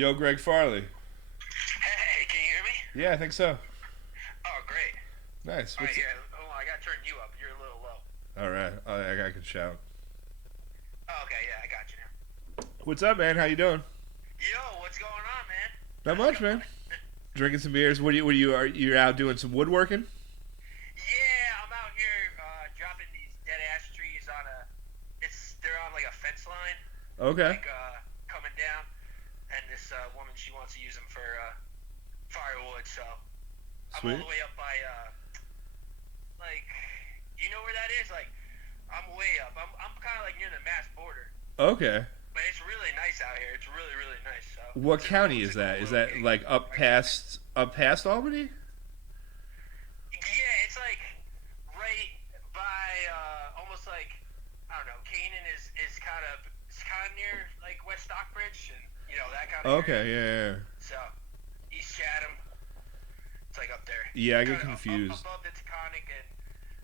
Yo, Greg Farley. Hey, can you hear me? Yeah, I think so. Oh, great. Nice. All right, What's here. Hold on, I gotta turn you up. You're a little low. all right? I can shout. Oh, okay, yeah, I got you now. What's up, man? How you doing? Yo, what's going on, man? Not much, man. Drinking some beers. Are you out doing some woodworking? Yeah, I'm out here dropping these dead ash trees on a. They're on like a fence line, Okay. like coming down, and this woman she wants to use them for firewood. So I'm all Sweet. the way up by like, you know where that is? Like, I'm way up. I'm kind of like near the Mass border. Okay. But it's really nice out here. It's really, really nice. So What it's a cool, county it's is a cool that? Is little that gig. like up I get that. past Albany? Yeah, it's like right by almost like I don't know. Canaan is kind of it's kind of near like West Stockbridge and that kind of area. Okay. Yeah. So East Chatham, it's like up there, Yeah. I get kind of confused. above the Taconic and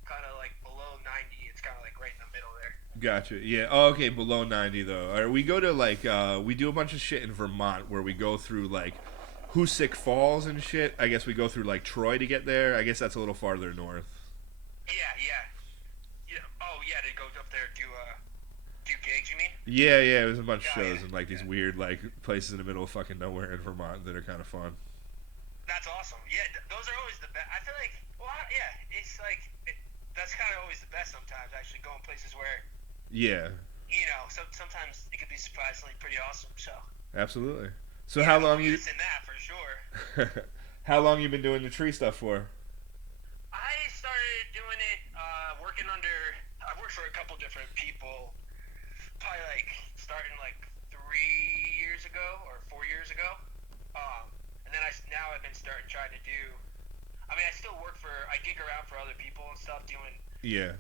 kind of like below 90. It's kind of like right in the middle there. Gotcha. Yeah. Oh, okay. Below 90 though. All right, we go to we do a bunch of shit in Vermont where we go through like Hoosick Falls and shit. I guess we go through like Troy to get there. I guess that's a little farther north. Yeah, yeah, yeah. Oh yeah, they go up there do gigs. You mean? Yeah, yeah, it was a bunch of Yeah, shows yeah, in like these yeah. weird like places in the middle of fucking nowhere in Vermont that are kind of fun. That's awesome. Yeah, those are always the best. I feel like, well, yeah, it's like that's kind of always the best sometimes. Actually, going places where Yeah, sometimes it could be surprisingly pretty awesome. So absolutely. So yeah, how no long you use in that for sure. how long you been doing the tree stuff for? I started doing it working under. I worked for a couple different people, probably like starting like 3 years ago or 4 years ago. And then now I've been starting trying to do. I mean, I still work for. I gig around for other people and stuff, doing Yeah,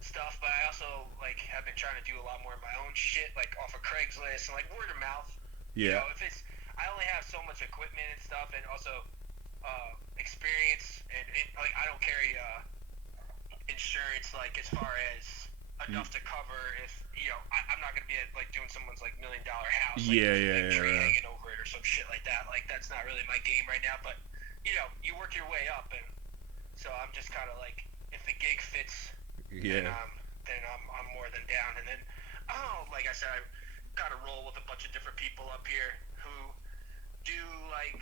stuff, but I also like have been trying to do a lot more of my own shit, like off of Craigslist and like word of mouth. yeah, If it's, I only have so much equipment and stuff, and also experience, and like I don't carry insurance, like as far as Y- enough to cover if I'm not gonna be like doing someone's like $1 million house, like yeah, there's a yeah, big yeah, tree right. hanging over it or some shit like that. Like that's not really my game right now, but you work your way up, and so I'm just kind of like, if the gig fits, then Yeah, I'm more than down. And then, like I said, I got to roll with a bunch of different people up here who do like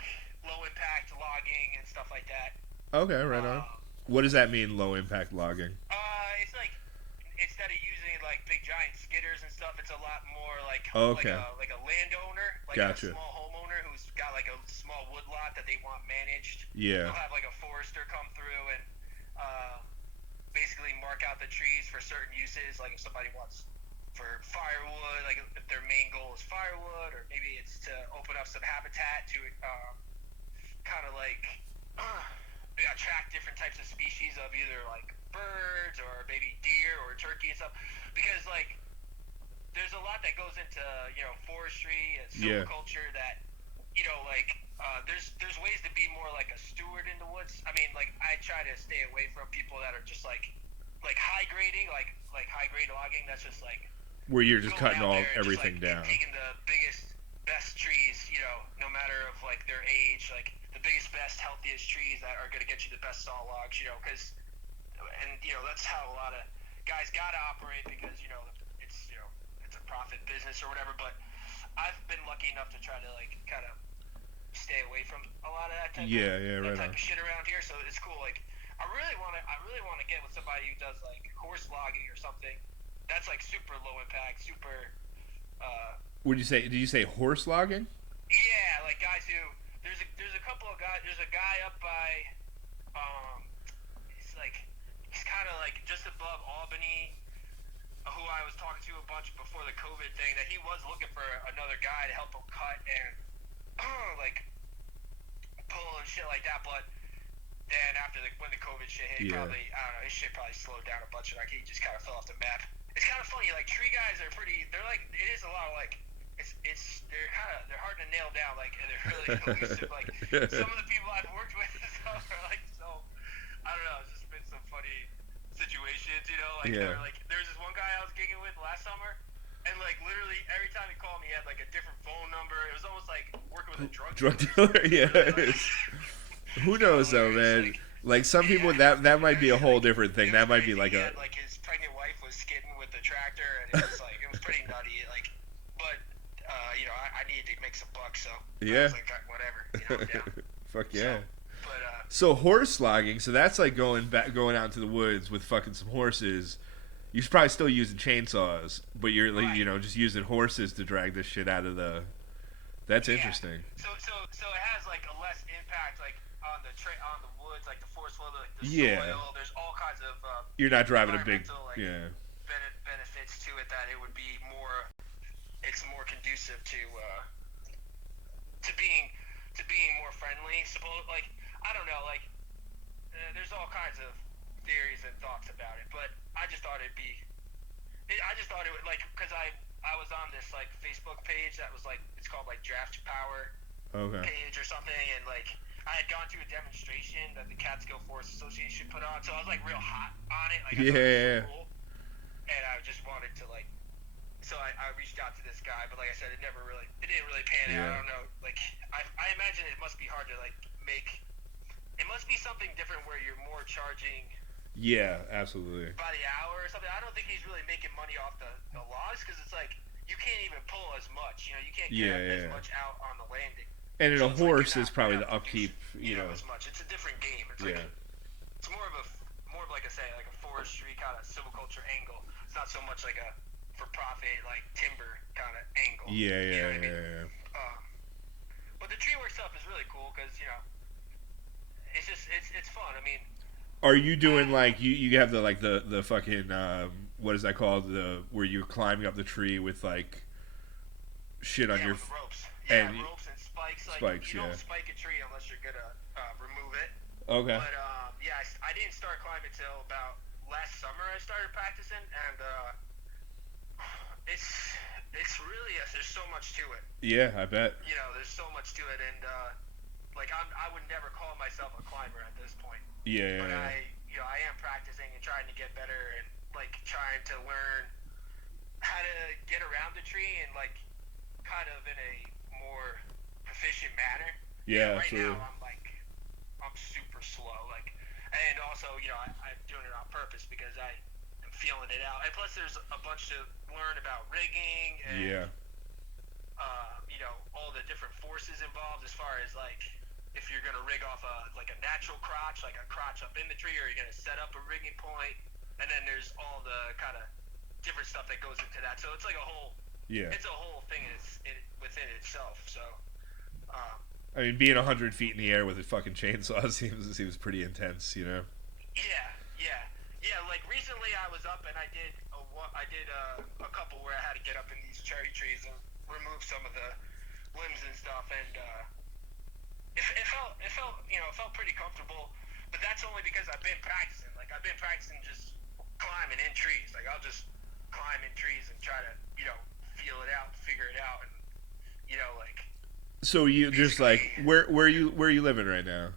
low impact logging and stuff like that. okay, right on. Um, What does that mean, low impact logging? it's like instead of using like big giant skidders and stuff, it's a lot more like Okay, like a landowner, like a gotcha. small homeowner who's got like a small wood lot that they want managed. Yeah, They'll have like a forester come through and uh, basically mark out the trees for certain uses. Like if somebody wants for firewood, like if their main goal is firewood, or maybe it's to open up some habitat to kind of like attract different types of species of either like birds or maybe deer or turkey and stuff. Because like there's a lot that goes into forestry and yeah, silviculture that like there's ways to be more like a steward in the woods. I mean, like I try to stay away from people that are just like high grading, like high grade logging. That's just like where you're just going cutting out all there and just like everything down. taking the biggest, best trees, no matter of like their age, like the biggest, best, healthiest trees that are going to get you the best saw logs, because, and that's how a lot of guys got to operate because it's a profit business or whatever. But I've been lucky enough to try to like kind of stay away from a lot of Yeah, yeah, right on. that type of shit around here. So it's cool. Like I really want to get with somebody who does like horse logging or something. That's like super low impact, super. Would you say? Did you say horse logging? Yeah, like guys who there's a couple of guys. There's a guy up by um, he's like he's kind of like just above Albany, who I was talking to a bunch before the COVID thing. That he was looking for another guy to help him cut and like pull and shit like that. But then after when the COVID shit hit, he Yeah, probably I don't know his shit probably slowed down a bunch. Like he just kind of fell off the map. It's kind of funny. Like tree guys are pretty. They're like it is a lot of like. They're hard to nail down. Like and they're really elusive. Like some of the people I've worked with are like so. I don't know. It's just been some funny situations. Like yeah. they're like there's this one guy I was gigging with last summer, And like literally every time he called me, he had like a different phone number. It was almost like working with a drug Drug dealer. dealer, yeah. Really, like, Who kind of knows though, hilarious. man? Like some people, Yeah, that might be a whole like, different thing. it was That might be crazy. like He a had like his pregnant wife was skidding with the tractor, and it was like it was pretty nutty. Like, but you know, I needed to make some bucks, so I yeah. was like, whatever, you know, yeah. Fuck yeah. But So horse logging, so that's like going out into the woods with fucking some horses. You're probably still using chainsaws, but you're like, right. just using horses to drag this shit out of the. That's Yeah. interesting. So it has like a less impact like on on the woods, like the forest floor, like the Yeah. soil. There's all kinds of You're not driving a big. environmental like Yeah. benefits to it that it would be more. It's more conducive to being more friendly. Suppose like I don't know like there's all kinds of theories and thoughts about it, but I just thought it'd be. I just thought it would like because I was on this like Facebook page that was like it's called like Draft Power Okay. page or something, and like I had gone to a demonstration that the Catskill Forest Association put on, so I was like real hot on it. Like I thought it was so cool, and I just wanted to like. So I reached out to this guy, but like I said, it didn't really pan out. I don't know. Like I imagine it must be hard to like make. It must be something different where you're more charging. Yeah, absolutely. By the hour or something. I don't think he's really making money off the logs because it's like you can't even pull as much. You know, you can't get as much out on the landing. And in a it's horse like is probably the upkeep. You know, as much. It's a different game. It's like it's more of like I say like a forestry kind of silviculture angle. It's not so much like a for profit like timber kind of angle. Yeah, you know what I mean? yeah. But the tree work stuff is really cool because it's just it's fun. I mean. Are you doing like you have the fucking what is that called where you're climbing up the tree with like shit on your with ropes. and ropes and spikes. Like, spikes, you don't spike a tree unless you're gonna remove it. Okay. But I didn't start climbing until about last summer. I started practicing, and it's really there's so much to it. Yeah, I bet. You know, there's so much to it, and like I would never call myself a climber at this point. Yeah. But I am practicing and trying to get better and like trying to learn how to get around the tree and like kind of in a more proficient manner. Yeah, right absolutely. now I'm super slow. Like, and also I'm doing it on purpose because I am feeling it out. And plus there's a bunch to learn about rigging and all the different forces involved as far as like. If you're gonna rig off a natural crotch, like a crotch up in the tree, or you're gonna set up a rigging point, and then there's all the kind of different stuff that goes into that. So it's like a whole, it's a whole thing within itself. So, I mean, being 100 feet in the air with a fucking chainsaw seems pretty intense, you know. Yeah. Like recently, I was up and I did a couple where I had to get up in these cherry trees and remove some of the limbs and stuff, and. It felt pretty comfortable, but that's only because I've been practicing. Like I've been practicing just climbing in trees. Like I'll just climb in trees and try to feel it out, figure it out, and like. So you just like where are you living right now?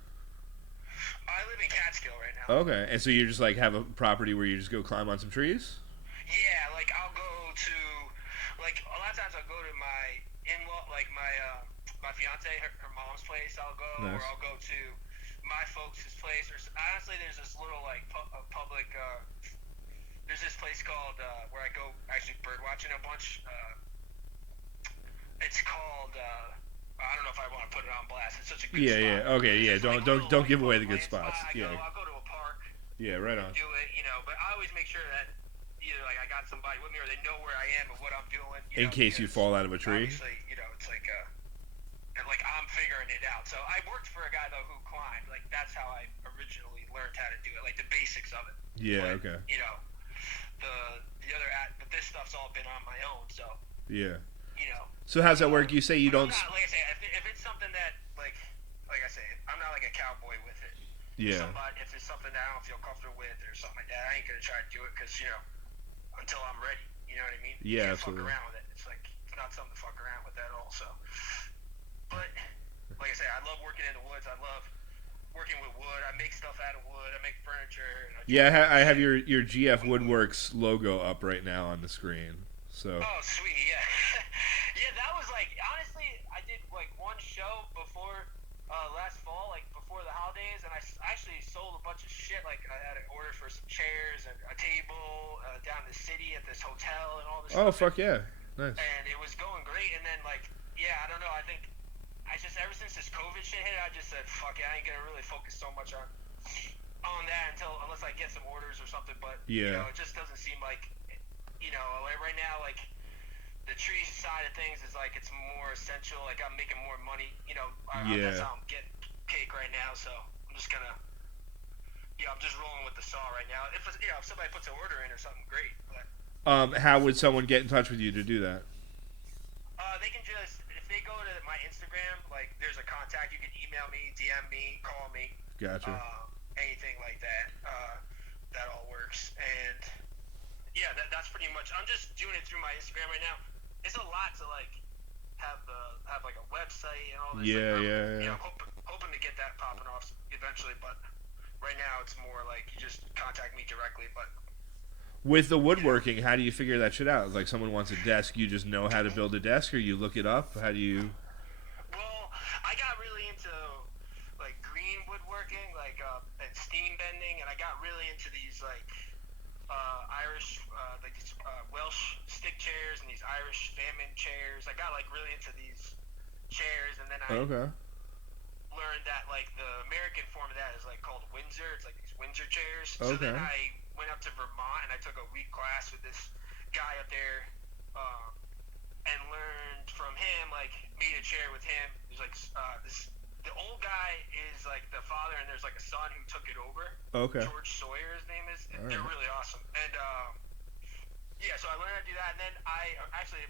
I live in Catskill right now. Okay, and so you just like have a property where you just go climb on some trees? Yeah, like I'll go to like a lot of times I'll go to my in-law, like my fiance, her mom's place. I'll go, or I'll go to my folks' place. Or honestly, there's this little like public. There's this place called where I go actually bird watching a bunch. It's called. I don't know if I want to put it on blast. It's such a good spot. Yeah. Okay. Yeah. Don't give away the good spots. I'll go to a park. Yeah. Right on. Do it, but I always make sure that either like I got somebody with me or they know where I am and what I'm doing. In case you fall out of a tree. Obviously, it's like I'm figuring it out. So I worked for a guy though who climbed. Like that's how I originally learned how to do it, like the basics of it. Yeah. But, okay. The other but this stuff's all been on my own. So. Yeah. You know. So how's that work? You say you don't. Like I say, if it's something that like I say, I'm not like a cowboy with it. Yeah. If it's something that I don't feel comfortable with or something like that, I ain't gonna try to do it because until I'm ready. You know what I mean? Yeah, you can't absolutely. Fuck around with it. It's like it's not something to fuck around with at all. So, but like I say, I love working in the woods. I love working with wood. I make stuff out of wood. I make furniture. And I have your GF Woodworks logo up right now on the screen. So. Oh, sweet, yeah. Yeah, that was like, honestly, I did like one show before last fall, like before the holidays, and actually sold a bunch of shit. Like, I had an order for some chairs and a table down in the city at this hotel and all this Oh stuff. fuck yeah, nice. And it was going great. And then, like, yeah, I don't know. I think I just, ever since this COVID shit hit, I just said, fuck it, I ain't gonna really focus so much on that unless I get some orders or something. But you Yeah. know, it just doesn't seem like, you know, like right now, like the tree side of things is like it's more essential. Like I'm making more money. You know, that's Yeah. how I'm getting cake right now. So I'm just gonna, I'm just rolling with the saw right now. If somebody puts an order in or something, great. But How would someone get in touch with you to do that? they can just, if they go to my Instagram, like there's a contact. You can email me, DM me, call me, Gotcha. anything like that. That all works. And yeah, that's pretty much. I'm just doing it through my Instagram right now. It's a lot to like have like a website and all this. Yeah, Like, yeah, you yeah. know, hoping to get that popping off eventually. But right now, it's more like you just contact me directly. But With the you know, woodworking, how do you figure that shit out? Like someone wants a desk, you just know how to build a desk, or you look it up? How do you? well, I got really into like green woodworking, like and steam bending, and I got really into these like Irish, like these Welsh stick chairs and these Irish famine chairs. I got like really into these chairs, and then I Okay. learned that like the American form of that is like called Windsor. It's like these Windsor chairs. So then Okay. I went up to Vermont and I took a week class with this guy up there, um, and learned from him. Like made a chair with him. There's like this. The old guy is like the father, and there's like a son who took it over. Okay. George Sawyer, his name is. All They're right. really awesome. And yeah, so I learned how to do that, and then I actually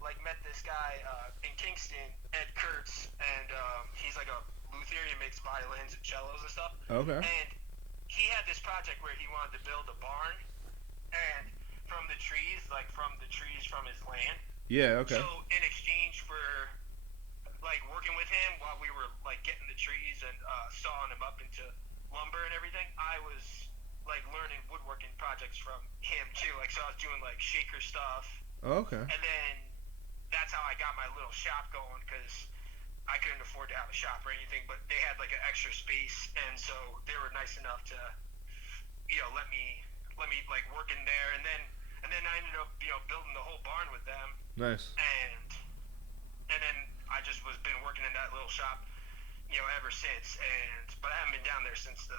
like met this guy in Kingston, Ed Kurtz, and he's like a luthier. He makes violins and cellos and stuff. Okay. And he had this project where he wanted to build a barn, and from the trees from his land. Yeah. Okay. So in exchange for like working with him while we were like getting the trees and sawing them up into lumber and everything, I was like learning woodworking projects from him too. Like so, I was doing like shaker stuff, Okay. and then that's how I got my little shop going because I couldn't afford to have a shop or anything, but they had like an extra space, and so they were nice enough to let me like work in there, and then I ended up building the whole barn with them, Nice. and then I just was been working in that little shop ever since, but I haven't been down there since the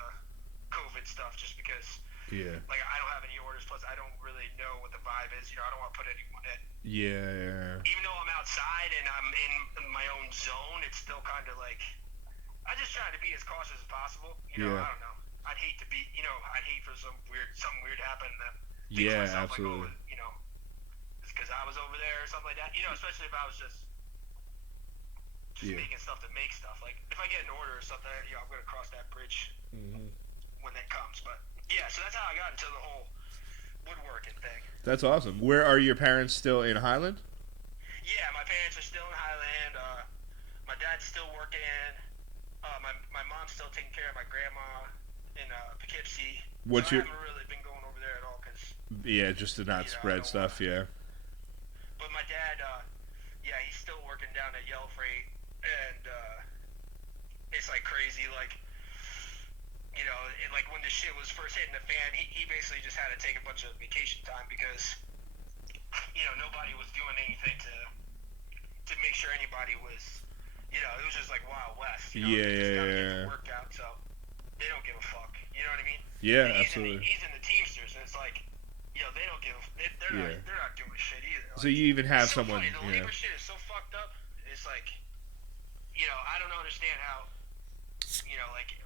COVID stuff just because Yeah. like I don't have any orders. Plus, I don't really know what the vibe is. I don't want to put anyone in. Yeah. Yeah. Even though I'm outside and I'm in my own zone, it's still kind of like I just try to be as cautious as possible. Yeah. I don't know. I'd hate to be. I'd hate for something weird to happen and then think to Yeah. myself like, Absolutely. oh, it's because I was over there or something like that. Especially if I was just Yeah. making stuff to make stuff. Like if I get an order or something, I'm gonna cross that bridge Hmm. when that comes. But yeah, so that's how I got into the whole woodworking thing. That's awesome. Where are your parents still in Highland? Yeah, my parents are still in Highland. My dad's still working. My mom's still taking care of my grandma in Poughkeepsie. What's So I your? haven't really been going over there at all because Yeah, just to not I spread don't stuff. wanna. Yeah. But my dad, yeah, he's still working down at Yellow Freight, and it's like crazy. Like like when the shit was first hitting the fan, he basically just had to take a bunch of vacation time because nobody was doing anything to make sure anybody was. It was just like Wild West. Yeah. They just Yeah. gotta get Yeah. the work out, so they don't give a fuck. You know what I mean? Yeah. And Absolutely. he's in the Teamsters, and it's like, they don't give. Yeah. They're not doing shit either. So Like, you even have it's so someone. funny. The Yeah. labor shit is so fucked up. It's like, I don't understand how,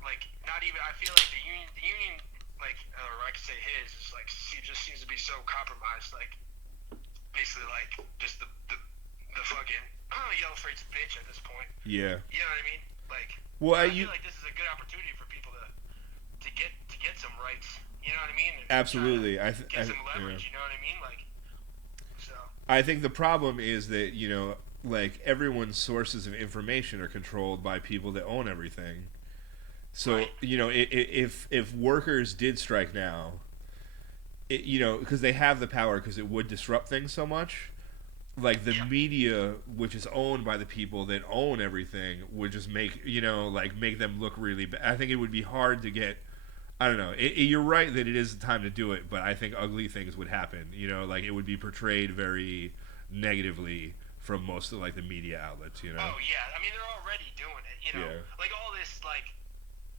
like not even. I feel like the union, like, or I could say his, is like he just seems to be so compromised. Like, basically, like just the fucking Yellow Freight's bitch at this point. Yeah. You know what I mean? Like, Well, I you feel like this is a good opportunity for people to get some rights. You know what I mean? And absolutely. try to get some leverage. Yeah. You know what I mean? Like, so. I think the problem is that like everyone's sources of information are controlled by people that own everything. So Right. if workers did strike now, because they have the power, because it would disrupt things so much. Like the Yeah. media, which is owned by the people that own everything, would just make like make them look really bad. I think it would be hard to get. I don't know. You're right that it is the time to do it, but I think ugly things would happen. Like it would be portrayed very negatively from most of like the media outlets. Oh yeah, I mean they're already doing it. Yeah. Like all this like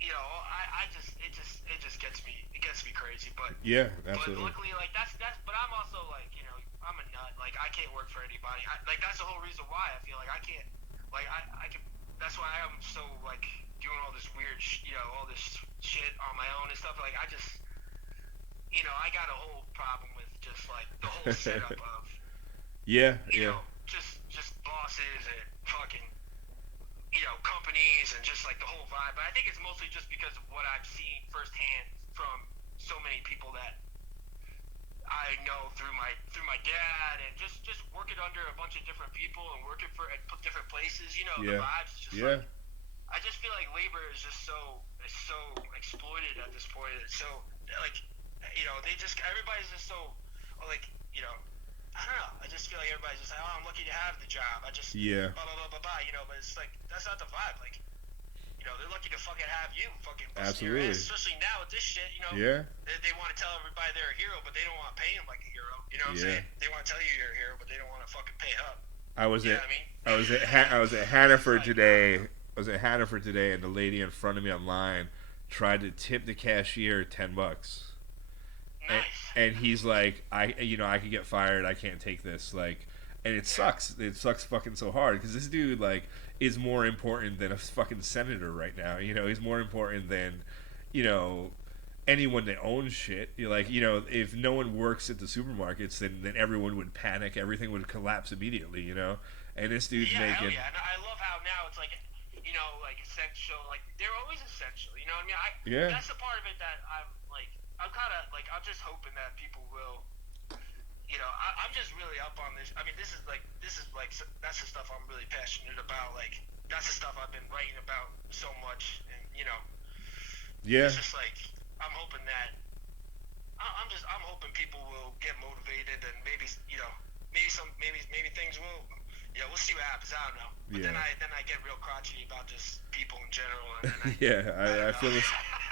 I just it just gets me crazy. But Yeah, but absolutely. luckily like that's but I'm also like I'm a nut. Like I can't work for anybody. Like that's the whole reason why I feel like I can't like I can. That's why I'm so like doing all this weird all this shit on my own and stuff. Like I just I got a whole problem with just like the whole setup of Yeah, you yeah, know just bosses and fucking companies and just like the whole vibe. But I think it's mostly just because of what I've seen firsthand from so many people that I know through my dad and just working under a bunch of different people and working for at different places. The yeah, vibes just yeah, like I just feel like labor is just so exploited at this point. It's so like they just everybody's just so like I don't know. I just feel like everybody's just like, oh, I'm lucky to have the job. I just yeah. blah blah blah blah blah. But it's like that's not the vibe. Like they're lucky to fucking have you fucking busting your Absolutely. ass, especially now with this shit. Yeah, They want to tell everybody they're a hero, but they don't want to pay them like a hero. You know what I'm yeah. saying? They want to tell you you're a hero, but they don't want to fucking pay up. I was You know at what I mean? I was at Hannaford today. I was at Hannaford today, and the lady in front of me online tried to tip the cashier $10. Nice. And he's like, I could get fired. I can't take this. Like, and it sucks. It sucks fucking so hard, because this dude like is more important than a fucking senator right now. He's more important than anyone that owns shit. If no one works at the supermarkets, then everyone would panic. Everything would collapse immediately. And this dude's Yeah, hell making. yeah. And I love how now it's like like essential. Like they're always essential. You know what I mean? Yeah. That's the part of it that I'm kind of like I'm just hoping that people will. I'm just really up on this. I mean, this is like that's the stuff I'm really passionate about. Like that's the stuff I've been writing about so much, and Yeah. it's just like I'm hoping that I'm hoping people will get motivated, and maybe maybe things will. We'll see what happens. I don't know. But Yeah. then I get real crotchety about just people in general, and then Yeah, I feel this.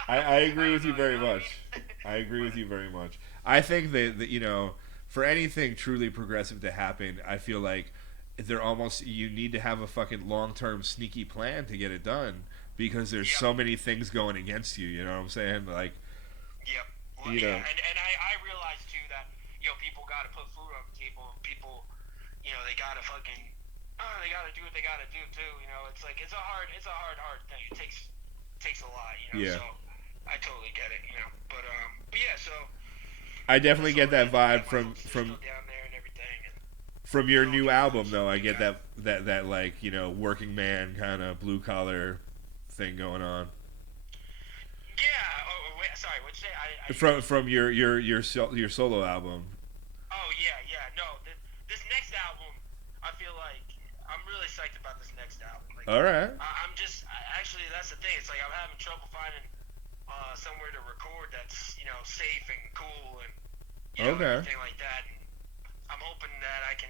I agree with you very much. I agree with you very much. I think that for anything truly progressive to happen, I feel like you need to have a fucking long term sneaky plan to get it done, because there's so many things going against you. You know what I'm saying? Like, Yep. Well, You yeah, know. and I realize too that people got to put food on the table. People, they got to fucking, they got to do what they got to do too. It's like it's a hard thing. It takes a lot. Yeah. So I totally get it. But yeah, so I definitely get that vibe my from folks are from still down there and everything. And from your Oh, new okay. album though. I get that like working man kind of blue collar thing going on. yeah. Oh, wait. Sorry. What'd you say? I From your solo album. Oh yeah. No, this next album, I feel like I'm really psyched about this next album. Like, All right. I'm just actually that's the thing. It's like I'm having trouble finding somewhere to record that's safe and cool and Okay. everything like that. And I'm hoping that I can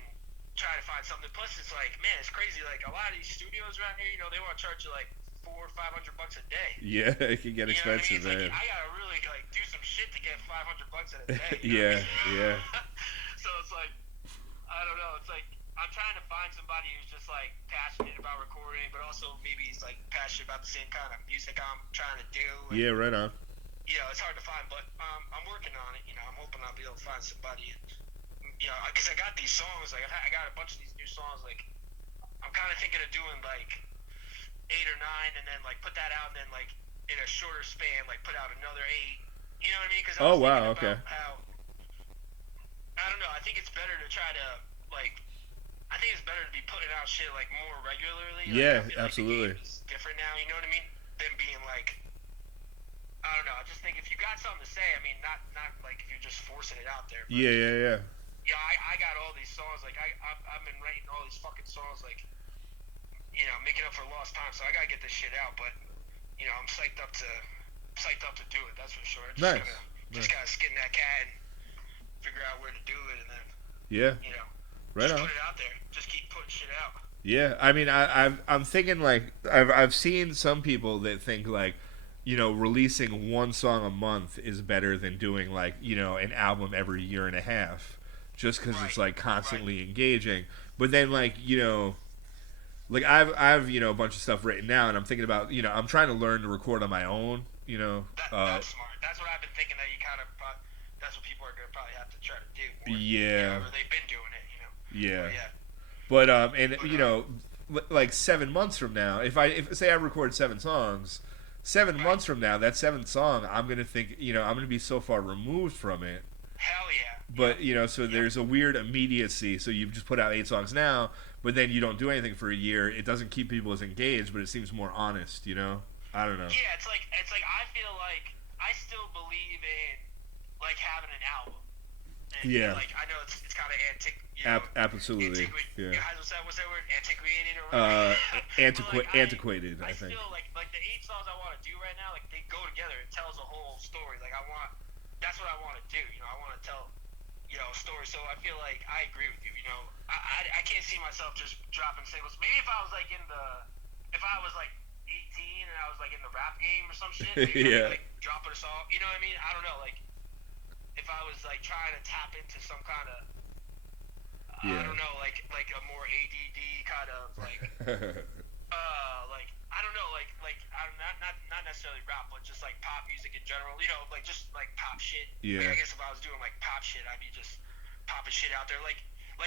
try to find something. Plus, it's like man, it's crazy. Like a lot of these studios around here, they want to charge you like $400-500 a day. Yeah, it can get You know what I mean? expensive, It's like man. I gotta really like do some shit to get $500 in a day. Yeah, yeah. So it's like I don't know. It's like I'm trying to find somebody who's just like passionate about recording, but also maybe he's like passionate about the same kind of music I'm trying to do. And, Yeah, right on. it's hard to find, but I'm working on it. I'm hoping I'll be able to find somebody. Because I got these songs. Like I got a bunch of these new songs. Like I'm kind of thinking of doing like 8 or 9, and then like put that out, and then like in a shorter span, like put out another 8. You know what I mean? Because I Oh, was wow, thinking okay. about how I don't know. I think it's better to try to like. I think it's better to be putting out shit like more regularly. Yeah, I feel absolutely. Like the game is different now. You know what I mean? Than being like. I don't know. I just think if you got something to say, I mean, not like if you're just forcing it out there. But, Yeah. Yeah, I got all these songs. Like I've been writing all these fucking songs. Like making up for lost time. So I gotta get this shit out. But I'm psyched up to do it. That's for sure. Nice. Just gotta skin that cat and Yeah. You know, Right just on. put it out there. Just keep putting shit out. Yeah, I mean, I'm thinking like I've seen some people that think like, releasing one song a month is better than doing like an album every year and a half, just because it's Right. like Right. constantly engaging. But then like I've a bunch of stuff written down, and I'm thinking about I'm trying to learn to record on my own. That's smart. That's what I've been thinking. That you kind of. That's what people are gonna probably have to try to do more. Yeah, Or they've been doing it. yeah. But yeah. But and But like 7 months from now, if say I record 7 songs, 7 months right. from now, that seventh song, I'm gonna think, I'm gonna be so far removed from it. Hell yeah. Yep. But so Yep. there's a weird immediacy. So you just put out 8 songs now, but then you don't do anything for a year. It doesn't keep people as engaged, but it seems more honest. I don't know. Yeah, it's like I feel like I still believe in like having an album. And Yeah, like I know it's kind of absolutely. Yeah. what's that word? Antiquated or whatever. Uh, But like antiquated. I I think. still like the 8 songs I want to do right now. Like they go together. It tells a whole story. Like that's what I want to do. I want to tell a story. So I feel like I agree with you. I can't see myself just dropping singles. Maybe if I was like 18 and I was like in the rap game or some shit, maybe I'd Yeah. be like dropping a song. You know what I mean? I don't know. Like if I was like trying to tap into some kind of I Yeah. don't know, like a more ADD kind of like I don't know, like I'm not necessarily rap, but just like pop music in general. Like just like pop shit. Like, Yeah. I guess if I was doing like pop shit, I'd be just popping shit out there. Like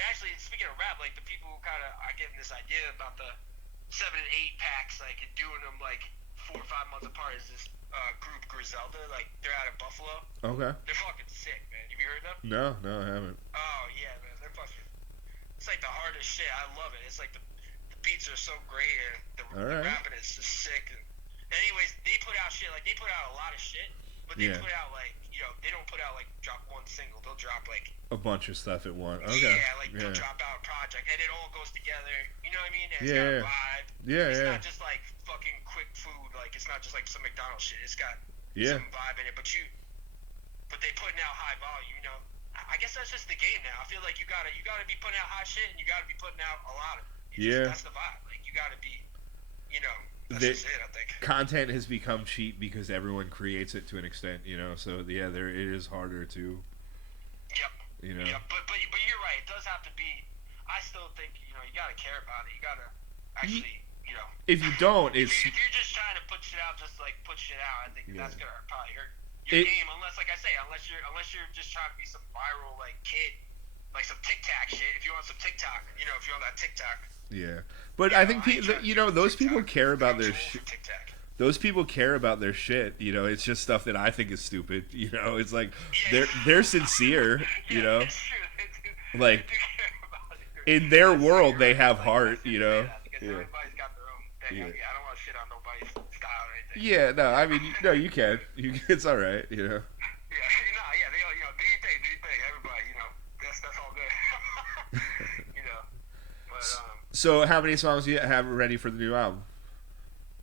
actually, speaking of rap, like the people who kind of are getting this idea about the 7 and 8 packs, like and doing them like 4 or 5 months apart is this group Griselda. Like they're out of Buffalo. Okay. They're fucking sick, man. Have you heard them? No, I haven't. Oh yeah, man. They're fucking. It's like the hardest shit. I love it. It's like the beats are so great and All the right. rapping is just sick. And anyways, they put out shit. Like they put out a lot of shit, but they Yeah. put out like they don't put out like drop one single. They'll drop like A bunch of stuff at once. Okay. yeah, like they'll Yeah. drop out a project and it all goes together. You know what I mean? And it's Yeah, got a yeah. vibe. Yeah, It's yeah. not just like fucking quick food. Like it's not just like some McDonald's shit. It's got Yeah. some vibe in it. But they putting out high volume. I guess that's just the game now. I feel like you gotta be putting out hot shit and you gotta be putting out a lot of it. Yeah. That's the vibe. Like you gotta be, that's The just it. I think. content has become cheap because everyone creates it to an extent, So yeah, it is harder to, Yep. you know. Yep. But you're right. It does have to be. I still think you gotta care about it. You gotta actually If you don't, if it's you're just trying to put shit out, just like put shit out, I think Yeah. that's gonna probably hurt your It- game. Unless, like I say, unless you're just trying to be some viral like kid, like some TikTok shit. If you want some TikTok, if you're on that TikTok. yeah. But Yeah, I think I ain't trying to do those people TikTok. care about I'm their too old shit. for TikTok. Those people care about their shit. It's just stuff that I think is stupid. It's like Yeah. they're sincere. Yeah, it's true. They do. Like, They do care about it. in their That's world, you're they right. have Like, heart. that's good to say that, because Yeah. everybody's got their own thing. Yeah. I don't want to shit on nobody's style or anything. Yeah. No, I mean, no, you can. It's all right. Yeah, no, yeah, they all, do your thing, everybody, that's all good. But So, how many songs do you have ready for the new album?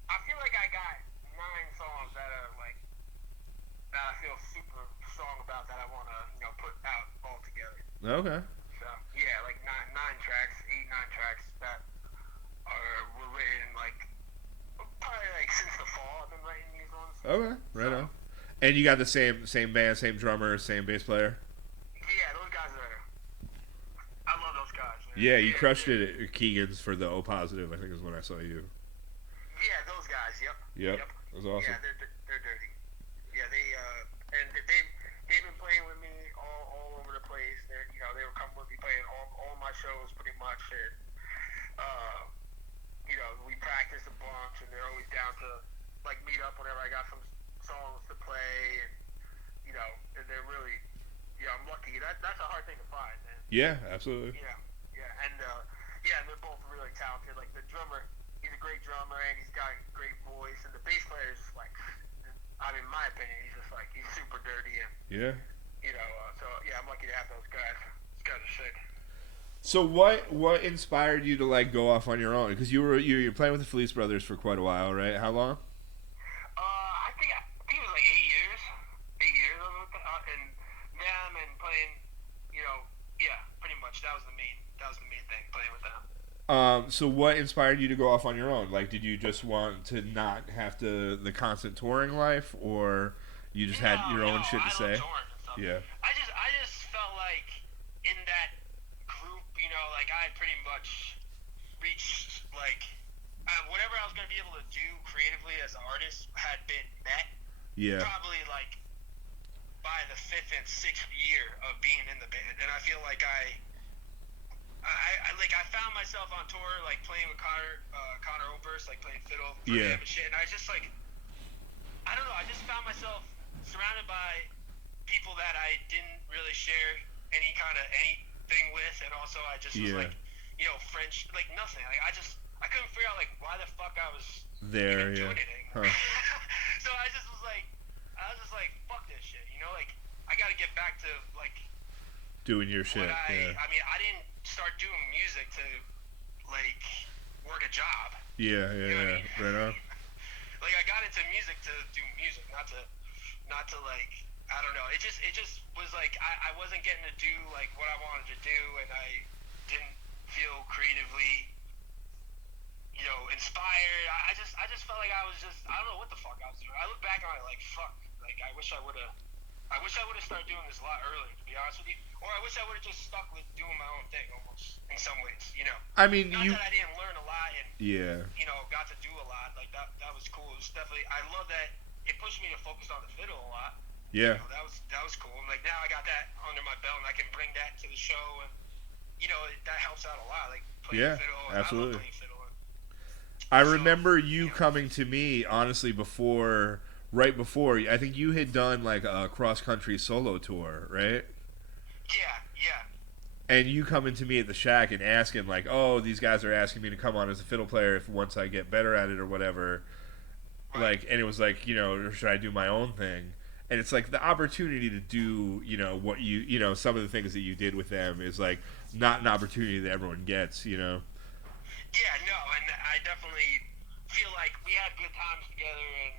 I feel like I got 9 songs that are like that I feel super strong about that I want to, put out all together. Okay. So yeah, like nine tracks, 8, 9 tracks that were written like probably like since the fall. I've been writing these ones. Okay. Right on. And you got the same band, same drummer, same bass player. Yeah, those guys are. I love those guys. Man. Yeah, you crushed it at Keegan's for the O Positive. I think is when I saw you. Yeah, those guys. Yep. Yep. That was awesome. Yeah, they're dirty. Yeah, and they've been playing with me all over the place. They were coming with me playing all my shows pretty much, and we practice a bunch, and they're always down to like meet up whenever I got some songs to play, and and they're really, I'm lucky. That's a hard thing to find, man. Yeah, absolutely. And they're both really talented. Like the drummer, he's a great drummer, and he's got a great voice, and the bass player is just like, in my opinion, he's super dirty, and Yeah. so yeah, I'm lucky to have those guys. Those guys are sick. So what inspired you to like go off on your own? Because you were playing with the Fleece Brothers for quite a while, right? How long? I think it was like 8 years. 8 years of it, and them and playing, yeah, pretty much. much. That was the main thing, playing with them. So what inspired you to go off on your own? Like, did you just want to not have the constant touring life, or you just had your own shit to say? I love touring and stuff. Yeah. I just felt like in that group, like I had pretty much reached like whatever I was gonna be able to do creatively as an artist had been met. Yeah. Probably like by the 5th and 6th year of being in the band, and I feel like I found myself on tour, like playing with Connor Oberst, like playing fiddle for him and shit. And I just like, I don't know, I just found myself surrounded by people that I didn't really share anything with, and also I just was like, French, like nothing. Like I couldn't figure out like why the fuck I was there. even doing anything. Huh. So I was just like, fuck this shit. Like I got to get back to like doing your shit. I mean, I didn't start doing music to like work a job. Yeah. Right on. Like I got into music to do music, not to like, I don't know. It just was like I wasn't getting to do like what I wanted to do, and I didn't feel creatively, inspired. I just felt like I don't know what the fuck I was doing. I look back on it like, fuck. Like I wish I would have started doing this a lot earlier, to be honest with you. Or I wish I would have just stuck with doing my own thing almost, in some ways, I mean, not that I didn't learn a lot and, yeah, got to do a lot. Like, that was cool. It was definitely, I love that it pushed me to focus on the fiddle a lot. Yeah. That was cool. Like, now I got that under my belt and I can bring that to the show, and, that helps out a lot. Like, playing fiddle. And absolutely. I love playing fiddle. I remember you coming to me, honestly, right before, I think you had done like a cross-country solo tour, right? Yeah. And you coming to me at the Shack and asking like, oh, these guys are asking me to come on as a fiddle player if once I get better at it or whatever. Right. Like, and it was like, or should I do my own thing? And it's like the opportunity to do, what some of the things that you did with them is like not an opportunity that everyone gets, Yeah, no, and I definitely feel like we had good times together and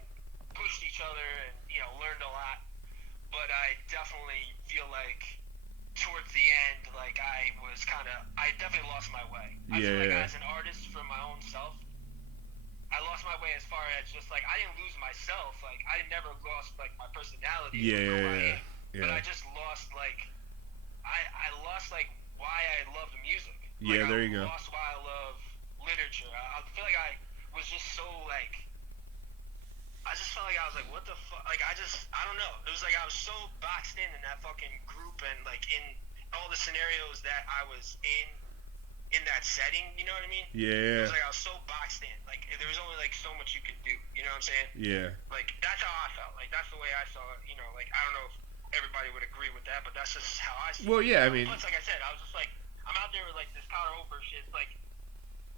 pushed each other and, learned a lot. But I definitely feel like towards the end, like I definitely lost my way. I feel like as an artist for my own self, I lost my way as far as just like, I didn't lose myself. Like I never lost like my personality. Yeah. But I just lost like, I lost like why I love the music. Yeah, there you go. I lost why I love literature. I feel like I was just so like, I just felt like I was like, what the fuck? Like, I don't know. It was like I was so boxed in that fucking group and, like, in all the scenarios that I was in that setting, you know what I mean? Yeah. It was like I was so boxed in. Like, there was only, like, so much you could do. You know what I'm saying? Yeah. Like, that's how I felt. Like, that's the way I saw it. Like, I don't know if everybody would agree with that, but that's just how I see it. Well, yeah, I mean. Plus, like I said, I was just like, I'm out there with, like, this Connor Oberst shit. Like,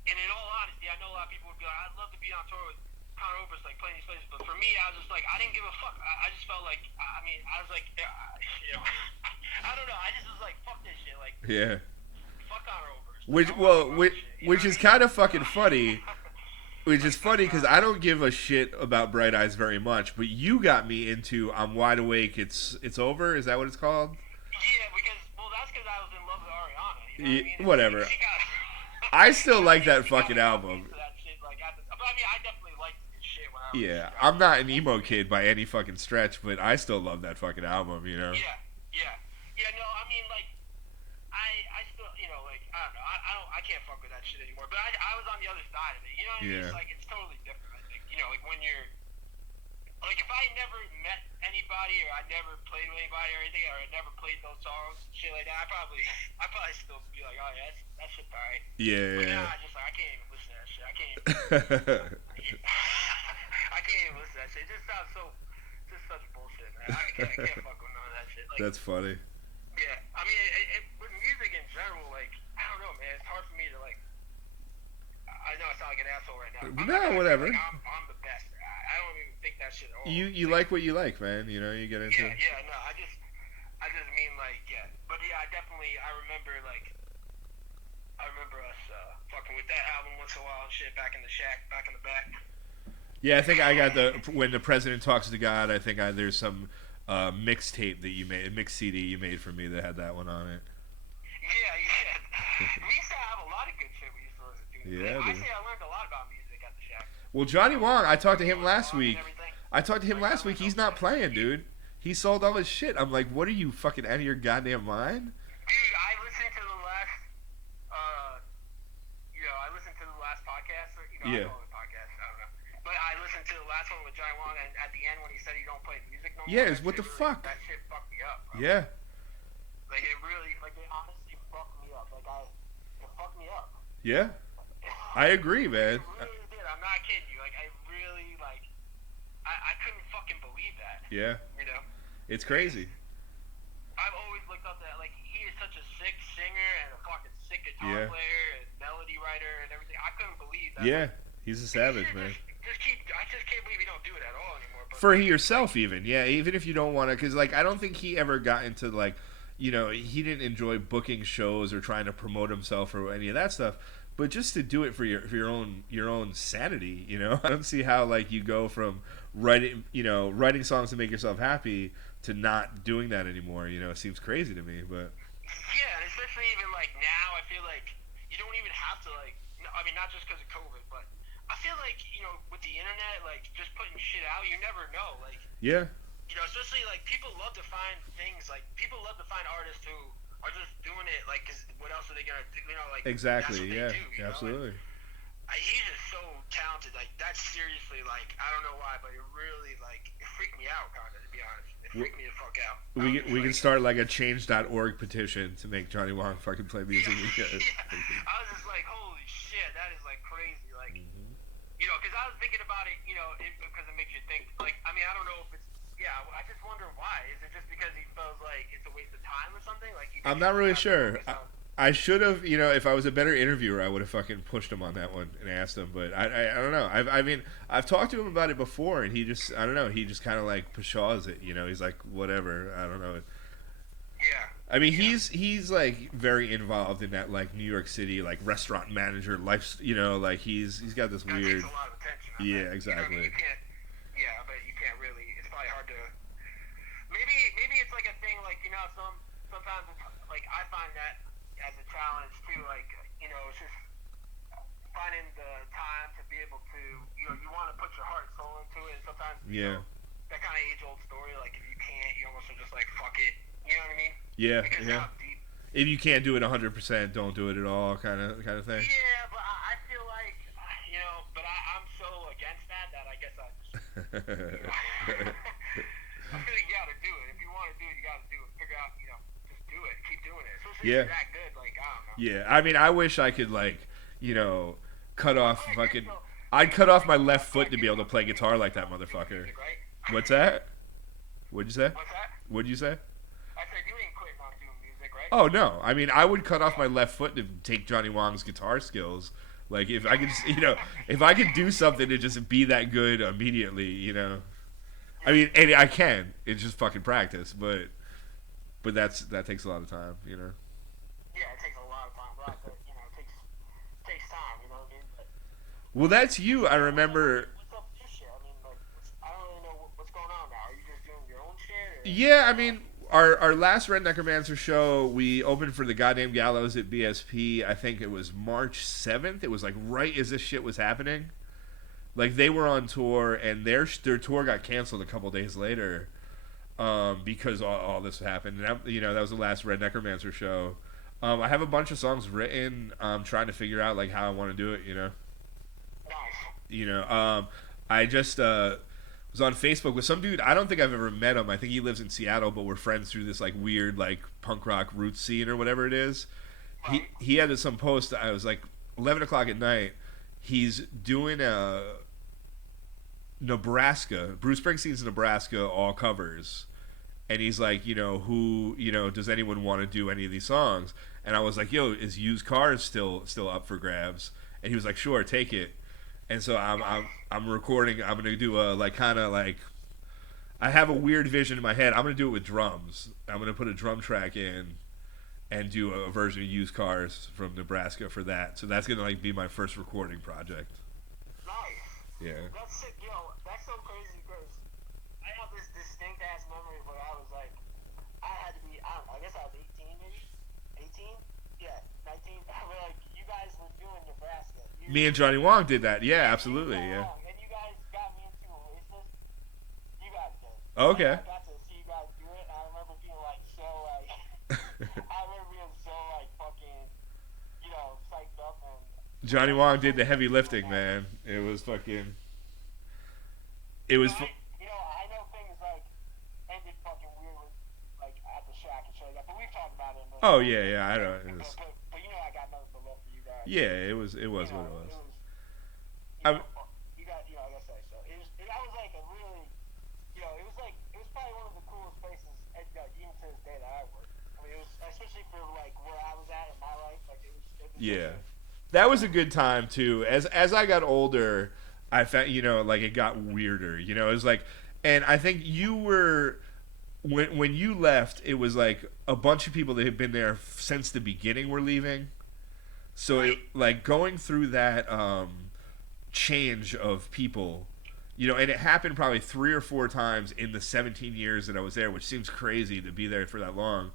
and in all honesty, I know a lot of people would be like, I'd love to be on tour with Connor Oberst, like playing these places, but for me, I was just like, I didn't give a fuck. I just felt like, I was like, I don't know. I just was like, fuck this shit. Like, fuck Connor Oberst. Which is kind of fucking funny. Which is funny because I don't give a shit about Bright Eyes very much, but you got me into I'm Wide Awake. It's over. Is that what it's called? Yeah, that's because I was in love with Ariana. You know what I mean? Whatever. I still like that fucking album. I definitely liked this shit when I was Yeah, I'm not an emo kid by any fucking stretch, but I still love that fucking album, Yeah. No, I mean, like, I still, like, I don't know, I can't fuck with that shit anymore. But I was on the other side of it. You know what I mean? It's like it's totally different. I think. Like when you're, like, if I never met anybody or I never played with anybody or anything, or I never played those songs, shit like that, I probably still be like, oh yeah, that shit's alright. Yeah. But now I just like I can't even listen to that shit. I can't even listen to that shit. It just sounds just such bullshit, man. I can't fuck with none of that shit. Like, that's funny. Yeah, I mean, with music in general, like, I don't know, man. It's hard for me to like. I know I sound like an asshole right now. No, whatever. Like, I'm the best. I don't even think that shit at all. You like what you like, man. You get into. Yeah. No, I just mean like, yeah. But yeah, I remember us fucking with that album once in a while and shit, back in the shack, back in the back. Yeah, I think I got when the President Talks to God. I think there's some mixtape that you made, a mix CD you made for me that had that one on it. Yeah. We used to have a lot of good shit we used to listen to. Yeah, I dude. say I learned a lot about music at the shack. Well, Johnny Wong, I talked to him last Song and week. everything. I talked to him Like, I last week. learned He's a not lot. playing, dude. He sold all his shit. I'm like, what are you fucking out of your goddamn mind? Dude, I listened to the last, I listened to the last podcast. Yeah. I call it a podcast. I don't know. But I listened to the last one with Johnny Wong, and at the end when he said he don't play music no more. Yes, that what shit the really, fuck? That shit fucked me up, bro. Yeah. Like, it honestly fucked me up. Like, it fucked me up. Yeah. I agree, man. It really did. I'm not kidding you. Like, I really, like, I couldn't fucking believe that. Yeah. You know? It's crazy. I've always looked up that, like, he is such a sick singer and a fucking sick guitar player and melody writer and everything. I couldn't believe that. Yeah. He's a savage, man. I just can't believe you don't do it at all anymore. But For yourself, even. Yeah, even if you don't want to. Because, like, I don't think he ever got into, like, he didn't enjoy booking shows or trying to promote himself or any of that stuff. But just to do it for your own sanity, I don't see how, like, you go from writing songs to make yourself happy to not doing that anymore. It seems crazy to me, but yeah, and especially even like now, I feel like you don't even have to I mean, not just because of COVID, but I feel like with the internet, like just putting shit out, you never know. Like yeah, especially like people love to find things. Like people love to find artists who are just doing it. Like, 'cause what else are they gonna do? Like exactly, that's what yeah, they do, absolutely. He's just so talented. Like that's seriously like I don't know why, but it really it freaked me out, kind of, to be honest. It freaked me the fuck out. We can start like a change.org petition to make Johnny Wong fucking play music. Yeah. I was just like, holy shit, that is like crazy. Like, because I was thinking about it, because it makes you think. Like, I mean, I don't know if it's. Yeah, I just wonder why. Is it just because he feels like it's a waste of time or something? Like, I'm not really sure. I should have, if I was a better interviewer, I would have fucking pushed him on that one and asked him. But I don't know. I've talked to him about it before, and he just, I don't know. He just kind of like pshaws it. He's like, whatever. I don't know. Yeah. I mean, he's like very involved in that like New York City like restaurant manager life. Like he's got this That weird. takes a lot of attention. Yeah, exactly. You can't. Yeah, but you can't really. It's probably hard to. Maybe it's like a thing like sometimes it's like I find that as a challenge too. Like it's just finding the time to be able to you want to put your heart and soul into it. And sometimes that kind of age old story. Like if you can't, you almost are just like fuck it. You know what I mean? Yeah, because yeah. Deep. If you can't do it 100%, don't do it at all, kind of thing. Yeah, but I feel like but I'm so against that I guess I just. I feel like you gotta do it. If you want to do it, you gotta do it. Figure out, just do it. Keep doing it. Especially if you're that good, like, I don't know. Yeah, I mean, I wish I could, like, cut off fucking... I'd cut off my left foot to be able to play guitar like that motherfucker. What's that? What'd you say? What's that? What'd you say? I said you ain't quitting on doing music, right? Oh, no. I mean, I would cut off my left foot to take Johnny Wong's guitar skills. Like, if I could, if I could do something to just be that good immediately, I mean, and I can. It's just fucking practice, but that takes a lot of time, Yeah, it takes a lot of time. It takes time, you know what I mean? But, well, that's you. I remember. What's up with your shit? I mean, like, I don't really know what's going on now. Are you just doing your own shit? Or? Yeah, I mean, our last Red Necromancer show, we opened for the Goddamn Gallows at BSP. I think it was March 7th. It was like right as this shit was happening. Like they were on tour, and their tour got canceled a couple days later, because all this happened. And that was the last Red Necromancer show. I have a bunch of songs written. I'm trying to figure out like how I want to do it. Nice. I just was on Facebook with some dude. I don't think I've ever met him. I think he lives in Seattle, but we're friends through this like weird like punk rock roots scene or whatever it is. He had some post. I was like 11 o'clock at night. He's doing a Nebraska, Bruce Springsteen's Nebraska all covers, and he's like, who, does anyone want to do any of these songs? And I was like, yo, is Used Cars still up for grabs? And he was like, sure, take it. And so I'm recording. I'm gonna do a like kind of like, I have a weird vision in my head. I'm gonna do it with drums. I'm gonna put a drum track in and do a version of Used Cars from Nebraska for that. So that's gonna like be my first recording project. Nice. Yeah. That's sick, that's so crazy because I have this distinct ass memory where I was like, I had to be, I don't know, I guess I was 18 maybe? 18? Yeah, 19. I Me and Johnny Wong did that. Yeah, absolutely. Yeah. And you guys got me into Oasis. You guys did. Okay. I got to see you guys do it. And I remember being like so like, I remember being so like fucking, psyched up and. Johnny Wong did the heavy lifting, man. It was fucking. It was. I know things like ended fucking weird with like at the shack and shit like that, but we've talked about it. Oh yeah, I don't. It was, But I got nothing but love for you guys. yeah, it was what it was. You got, like I say, so that was like a really, it was probably one of the coolest places, even to this day that I worked. I mean, it was especially for like where I was at in my life, like it was Yeah, that was a good time too. As I got older, I found like it got weirder. It was like, and I think you were when you left, it was like a bunch of people that had been there since the beginning were leaving. So it, like going through that change of people, and it happened probably 3 or 4 times in the 17 years that I was there, which seems crazy to be there for that long.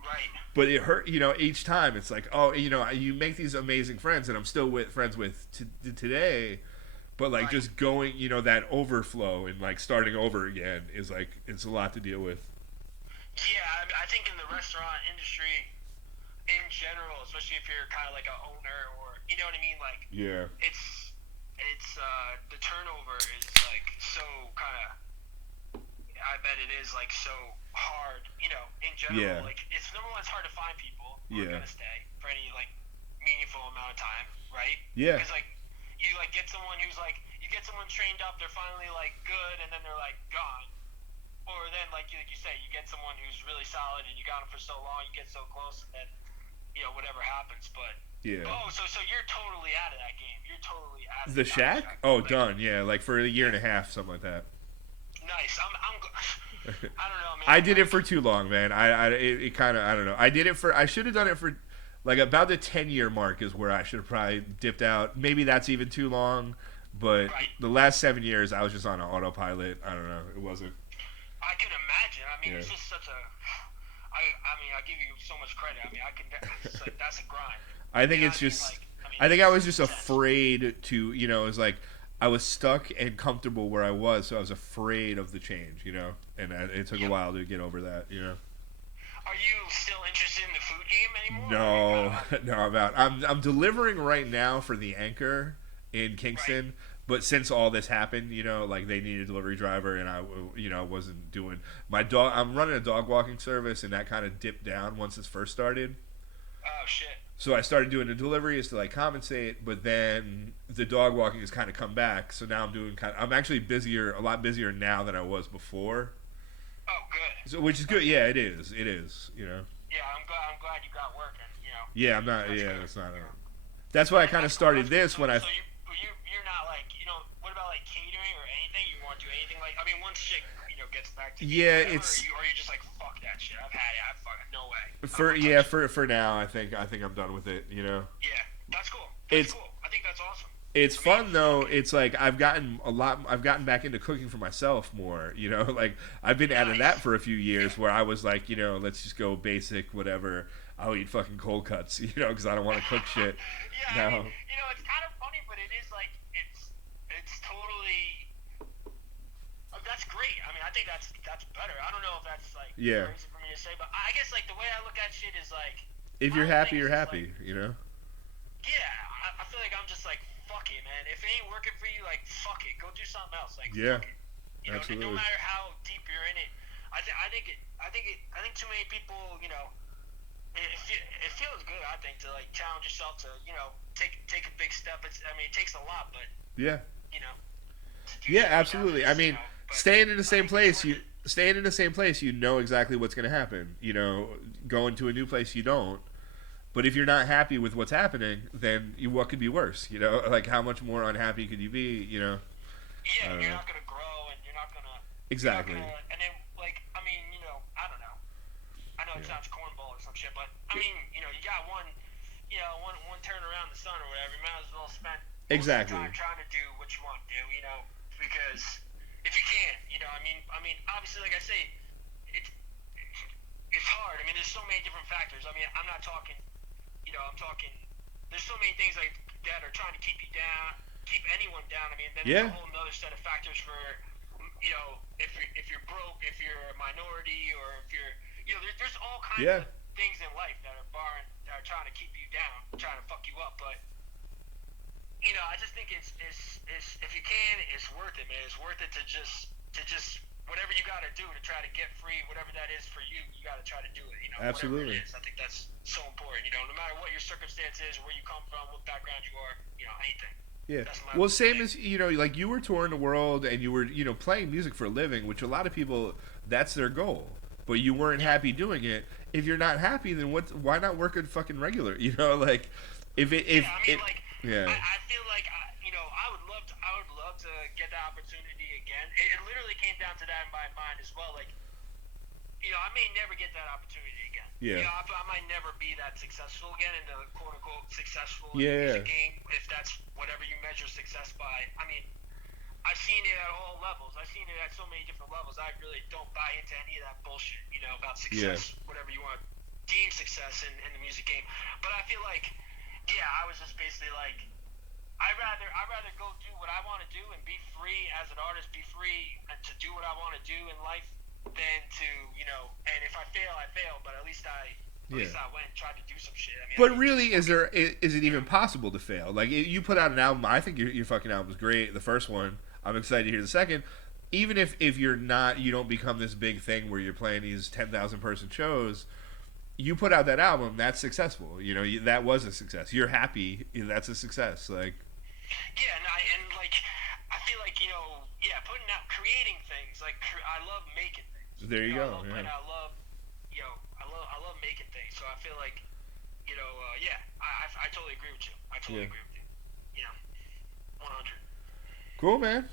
Right. But it hurt, each time it's like, oh, you make these amazing friends, and I'm still friends with today. But like just going, that overflow and like starting over again is like it's a lot to deal with. Yeah, I think in the restaurant industry, in general, especially if you're kind of like an owner or you know what I mean, like it's the turnover is like so kind of. I bet it is like so hard, in general. Yeah. Like it's number one, it's hard to find people who are gonna stay for any like meaningful amount of time, right? Yeah. Because like you like get someone who's like you get someone trained up, they're finally like good, and then they're like gone. Or then like you say, you get someone who's really solid and you got them for so long, you get so close, and then whatever happens. But so you're totally out of that game. You're totally out of the shack. Oh, like, done. Yeah, like for a year and a half, something like that. Nice. I don't know, man. I did it for too long, man. It kind of I don't know. I should have done it for like about the 10-year mark is where I should have probably dipped out. Maybe that's even too long, but the last 7 years I was just on an autopilot. I don't know. It wasn't. I can imagine. I mean, it's just such a. I mean, I give you so much credit. I mean, it's like, that's a grind. I think it's just. I think I was just afraid to. It was like. I was stuck and comfortable where I was, so I was afraid of the change, and it took a while to get over that, Are you still interested in the food game anymore? No, I'm delivering right now for the Anchor in Kingston, but since all this happened, like they need a delivery driver, and I wasn't doing my dog. I'm running a dog walking service, and that kind of dipped down once it first started. Oh shit. So I started doing the deliveries to like compensate, but then the dog walking has kind of come back. So now I'm actually a lot busier now than I was before. Oh, good. So which is good. Yeah, it is. It is. Yeah, I'm glad you got working. Yeah, I'm not. Yeah, that's not. That's why I kind of started this when I. So you're not like what about like catering or anything? You want to do anything like? I mean, once shit gets back to yeah, whatever, it's. Or you just like fuck that shit. I've had it. No way. For now, I think I'm done with it. Yeah, that's cool. That's cool. I think that's awesome. It's fun though. It's like I've gotten back into cooking for myself more. Like I've been out of that for a few years where I was like, let's just go basic, whatever. I'll eat fucking cold cuts, because I don't want to cook shit. Yeah, no. I mean, it's kind of funny, but it is like it's totally. That's great. I mean, I think that's better. I don't know if that's like crazy for me to say, but I guess like the way I look at shit is like if you're happy, you're happy. Like, Yeah, I feel like I'm just like fuck it, man. If it ain't working for you, like fuck it, go do something else. Like fuck it. Absolutely. No matter how deep you're in it, I think too many people, it feels good. I think to like challenge yourself to take a big step. It takes a lot, but Yeah, absolutely. I mean, staying in the same place, you know exactly what's going to happen. Going to a new place, you don't. But if you're not happy with what's happening, then what could be worse? Like how much more unhappy could you be? Yeah, you're not going to grow, and you're not going to. Exactly. And then, like, I mean, I don't know. I know it sounds cornball or some shit, but I mean, you got one turn around the sun or whatever. You might as well spend exactly time trying to do what you want to do, because if you can, I mean, obviously, like I say, it's hard. I mean, there's so many different factors. I mean, I'm not talking, I'm talking. There's so many things like that are trying to keep you down, keep anyone down. I mean, then there's Yeah. a whole nother set of factors for, if you're broke, if you're a minority, or if you're, there's all kinds Yeah. of things in life that are trying to keep you down, trying to fuck you up. But I just think it's if you can, it's worth it, man. It's worth it to just whatever you got to do to try to get free, whatever that is for you, you got to try to do it. Absolutely. Whatever it is. I think that's so important. No matter what your circumstance is, where you come from, what background you are, anything. Yeah. That's my Well, same thing. as like you were touring the world and you were playing music for a living, which a lot of people that's their goal. But you weren't happy doing it. If you're not happy, then why not work a fucking regular? Like if it if Yeah, I mean, it like, yeah. I feel like I would love to get that opportunity again. It literally came down to that in my mind as well. Like, I may never get that opportunity again. Yeah. I might never be that successful again in the quote unquote successful in the Yeah. music game, if that's whatever you measure success by. I mean, I've seen it at all levels. I've seen it at so many different levels. I really don't buy into any of that bullshit, about Yeah. success, whatever you want to deem success in the music game. But I feel like, yeah, I was just basically like, I'd rather go do what I want to do and be free as an artist, be free and to do what I want to do in life, than to, and if I fail, I fail. But at least I went and tried to do some shit. I mean, But really, is it even possible to fail? Like you put out an album. I think your fucking album was great. The first one. I'm excited to hear the second. Even if you're not, you don't become this big thing where you're playing these 10,000 person shows. You put out that album. That's successful. That was a success. You're happy. That's a success. Like yeah, I feel like yeah, putting out, creating things. Like I love making things. there you go. And Yeah. I love making things. So I feel like yeah, I totally agree with you. I totally agree with you. 100. Cool, man.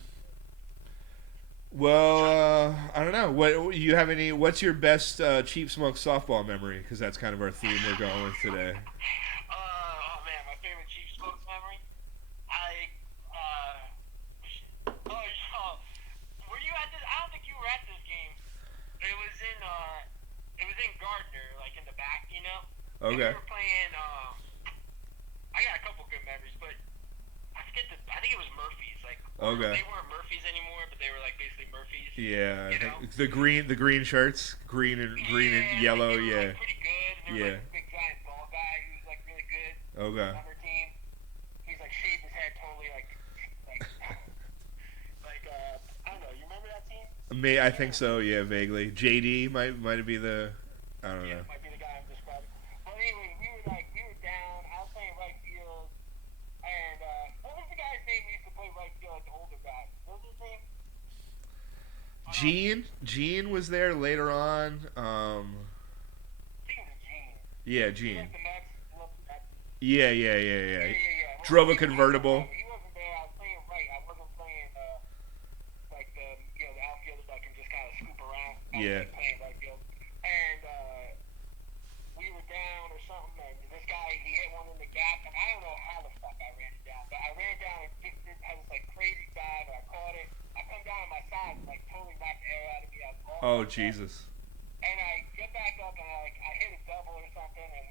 Well, I don't know. What you have any? What's your best cheap smoke softball memory? Because that's kind of our theme we're going with today. Oh man, my favorite Chiefs folks memory. Were you at this? I don't think you were at this game. It was in Gardner, like in the back, And we Okay. were playing. I got a couple good memories, but I think it was Murphy's. Like, Okay. they weren't Murphy's anymore, but they were like basically Murphy's. Yeah, You know? the green shirts, green and yellow. They were, Yeah. like, pretty good. They were like a big giant ball guy who was like really good Okay. on their team. He's like shaved his head totally, like I don't know. You remember that team? I think so. Yeah, vaguely. JD might be the. I don't know. Might be the guy I'm describing. But anyway, we were down. I was playing right field, and what was the guy's name who used to play right field, like the older guy? What was his name? Gene was there later on. I think it was Gene. Yeah, He Gene. liked the Mets. He loved the Mets. Yeah. Yeah. Well, Drove a he convertible. wasn't there. I was playing right. I wasn't playing like the outfielders that can just kind of scoop around. I was Yeah. like playing right field, and we were down or something, and this guy he hit one in the gap, and I don't know how the fuck I ran it down, but I ran down and I was like crazy dive, and I caught it. I come down on my side, and like totally knocked the air out of me. I was all Oh fucked up. Jesus. And I get back up and I hit a double or something, and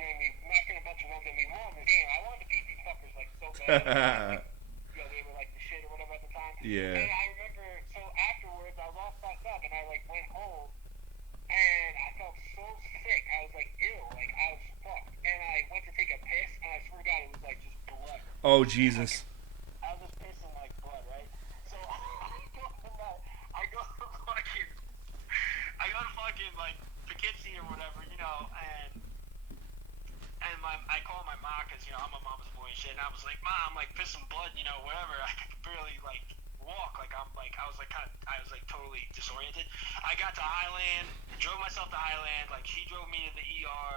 then we knocked in a bunch of runs and we won the game. I wanted to beat these fuckers like so bad. They were like the shit or whatever at the time. Yeah. And I remember, so afterwards I was all fucked up and I like went home and I felt so sick. I was like ill, like I was fucked. And I went to take a piss and I swear to God it was like just blood. Oh Jesus. I was just pissing like blood, right? So I go to fucking like Poughkeepsie or whatever, and I call my mom because I'm a mama's boy and shit, and I was like, Mom, like pissing blood, whatever. I could barely like walk, I was like totally disoriented. I got to Highland, drove myself to Highland, like she drove me to the ER,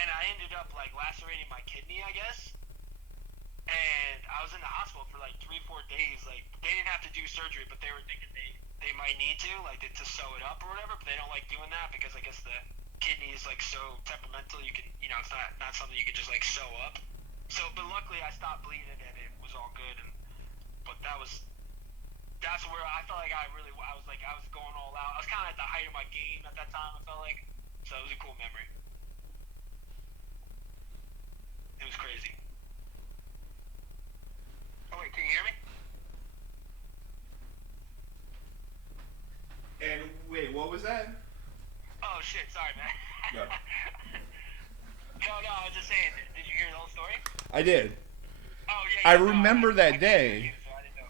and I ended up like lacerating my kidney, I guess. And I was in the hospital for like 3-4 days. Like they didn't have to do surgery, but they were thinking they might need to, like to sew it up or whatever. But they don't like doing that because I guess the kidney is like so temperamental. You can, it's not something you can just like sew up. So, but luckily I stopped bleeding and it was all good. But that's where I felt like I was going all out. I was kind of at the height of my game at that time. I felt like, so it was a cool memory. It was crazy. sorry, man. No. No, I was just saying. Did you hear the whole story? I did. Oh I yeah. remember that I day. You, so I didn't know.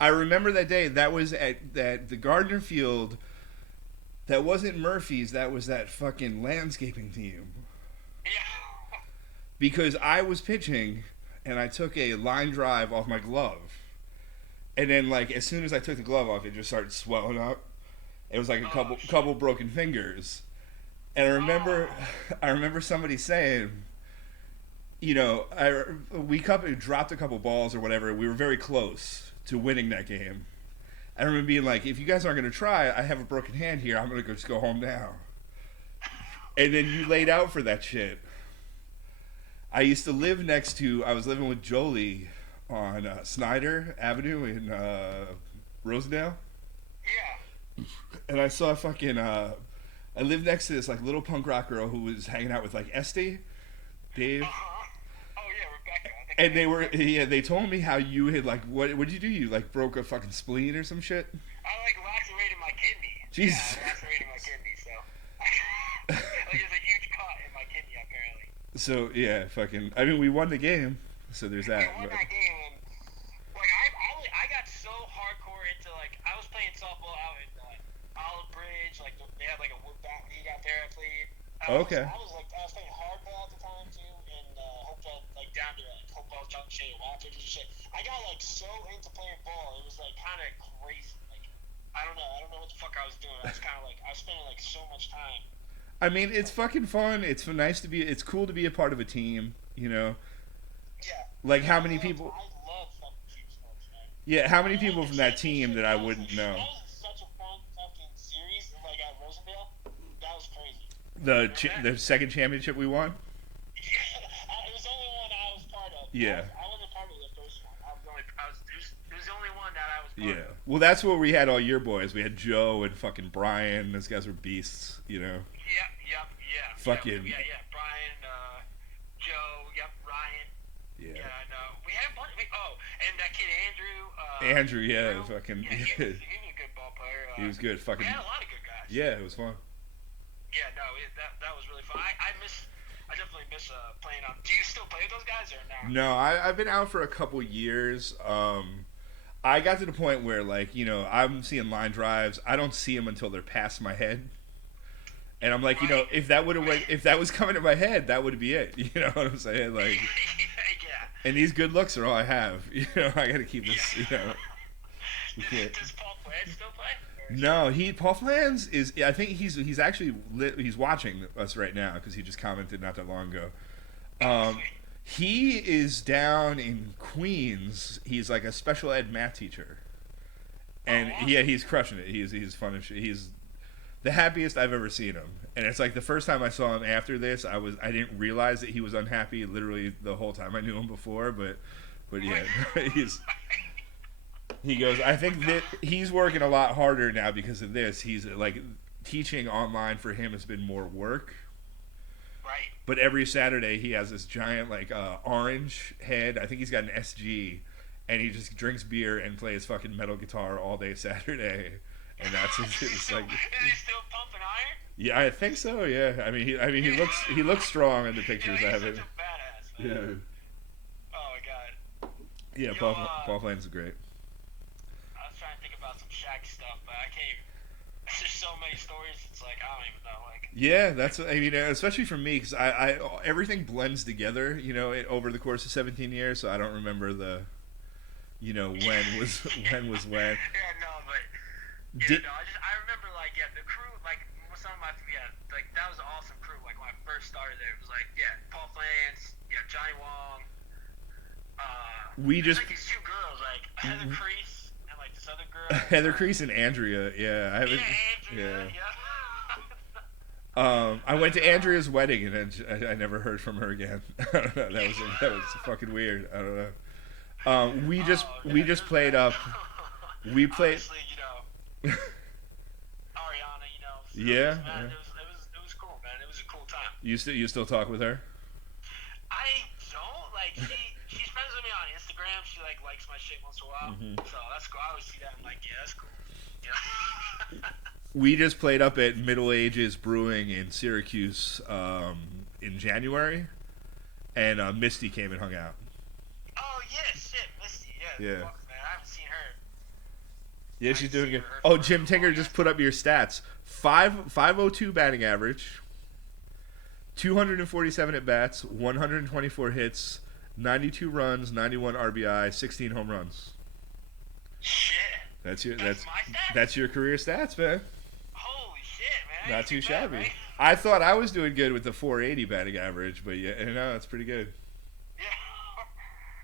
I remember that day. That was at the Gardner Field. That wasn't Murphy's. That was that fucking landscaping team. Yeah. Because I was pitching, and I took a line drive off my glove, and then like as soon as I took the glove off, it just started swelling up. It was like a couple broken fingers, and I remember somebody saying, you know, we dropped a couple balls or whatever. We were very close to winning that game. I remember being like, if you guys aren't going to try, I have a broken hand here. I'm going to just go home now. And then you laid out for that shit. I used to live I was living with Jolie on Snyder Avenue in Rosedale. Yeah. And I saw I lived next to this like little punk rock girl who was hanging out with like Esty, Dave. Oh yeah, Rebecca. I think they told me how you had like, what did you do? You like broke a fucking spleen or some shit? I like lacerated my kidney. Jesus. Yeah, I lacerated my kidney, so. Like there's a huge cut in my kidney apparently. So yeah, I mean, we won the game, so there's that. We won that game, and like I got so hardcore into like I was playing softball out in Olive Bridge, like they had like a wood bat league out there. I played. Okay. I was playing hardball at the time too, and Hopewell like down to Hopewell Junction and Watford and shit. I got like so into playing ball, it was like kind of crazy. Like I don't know what the fuck I was doing. I was kind of like I was spending like so much time. I mean, it's fucking fun. It's it's cool to be a part of a team, you know? Yeah. Like, how many people... I love fucking team sports, man. Yeah, how many people from that team that I wouldn't know? That was such a fun fucking series, like at Rosendale. That was crazy. The second championship we won? Yeah, it was the only one I was part of. Yeah. I wasn't part of the first one. It was the only one that I was part of. Well, that's where we had all your boys. We had Joe and fucking Brian. Those guys were beasts, you know? Yep. Fucking... Yeah. Brian, Joe, Ryan. Yeah. Yeah, no. We had a bunch. And that kid Andrew. Andrew, yeah, fucking... Yeah, he was a good ball player. He was good. Fucking... We had a lot of good guys. Yeah, it was fun. Yeah, no, that was really fun. I definitely miss playing on. Do you still play with those guys or no? No, I've been out for a couple years. I got to the point where, like, you know, I'm seeing line drives. I don't see them until they're past my head. And I'm like, you know, if that was coming to my head, that would be it. You know what I'm saying? Like, yeah. And these good looks are all I have. You know, I got to keep this. You know. Does Paul Flans still play? No, Paul Flans is. I think he's actually he's watching us right now because he just commented not that long ago. He is down in Queens. He's like a special ed math teacher, and yeah, he's crushing it. He's fun as shit. He's the happiest I've ever seen him. And it's like the first time I saw him after this, I didn't realize that he was unhappy literally the whole time I knew him before, but yeah, he goes, I think that he's working a lot harder now because of this. He's like teaching online for him has been more work. Right. But every Saturday he has this giant like orange head. I think he's got an SG, and he just drinks beer and plays fucking metal guitar all day Saturday. And that's Is he still pumping iron? Yeah, I think so. Yeah, I mean, he looks strong in the pictures. Yeah, I have he's it. such a badass, man. Yeah. Oh my god. Yeah, Paul Flans is great. I was trying to think about some Shaq stuff, but I can't. There's so many stories. It's like I don't even know. Like. Yeah, that's. I mean, especially for me, because I everything blends together. You know, over the course of 17 years, so I don't remember the. You know, when was when. Yeah, no, but. Yeah, I remember like the crew like some of my like that was an awesome crew. Like when I first started there, it was like Paul Flans, Johnny Wong. We just like these two girls like Heather Crease and like this other girl. Heather Crease and Andrea. Yeah, I haven't. Andrea, I went to Andrea's wedding and then I never heard from her again. I don't know. That was fucking weird. I don't know. We just played up. We played. Obviously, Ariana, So yeah. It was cool, man. It was a cool time. You still talk with her? I don't like she's friends with me on Instagram. She likes my shit once in a while. Mm-hmm. So that's cool. I always see that. I'm like, yeah, that's cool. Yeah. We just played up at Middle Ages Brewing in Syracuse in January, and Misty came and hung out. Oh yeah, shit, Misty. Yeah. Yeah. Fuck, man, I haven't seen her. Yeah, she's doing good. Oh, Jim Tinker just put up your stats. 502 batting average, 247 at bats, 124 hits, 92 runs, 91 RBI, 16 home runs. Shit. That's your my stats? that's your career stats, man. Holy shit, man. Not too Bad, shabby. right? I thought I was doing good with the 480 batting average, but yeah, no, that's pretty good. Yeah.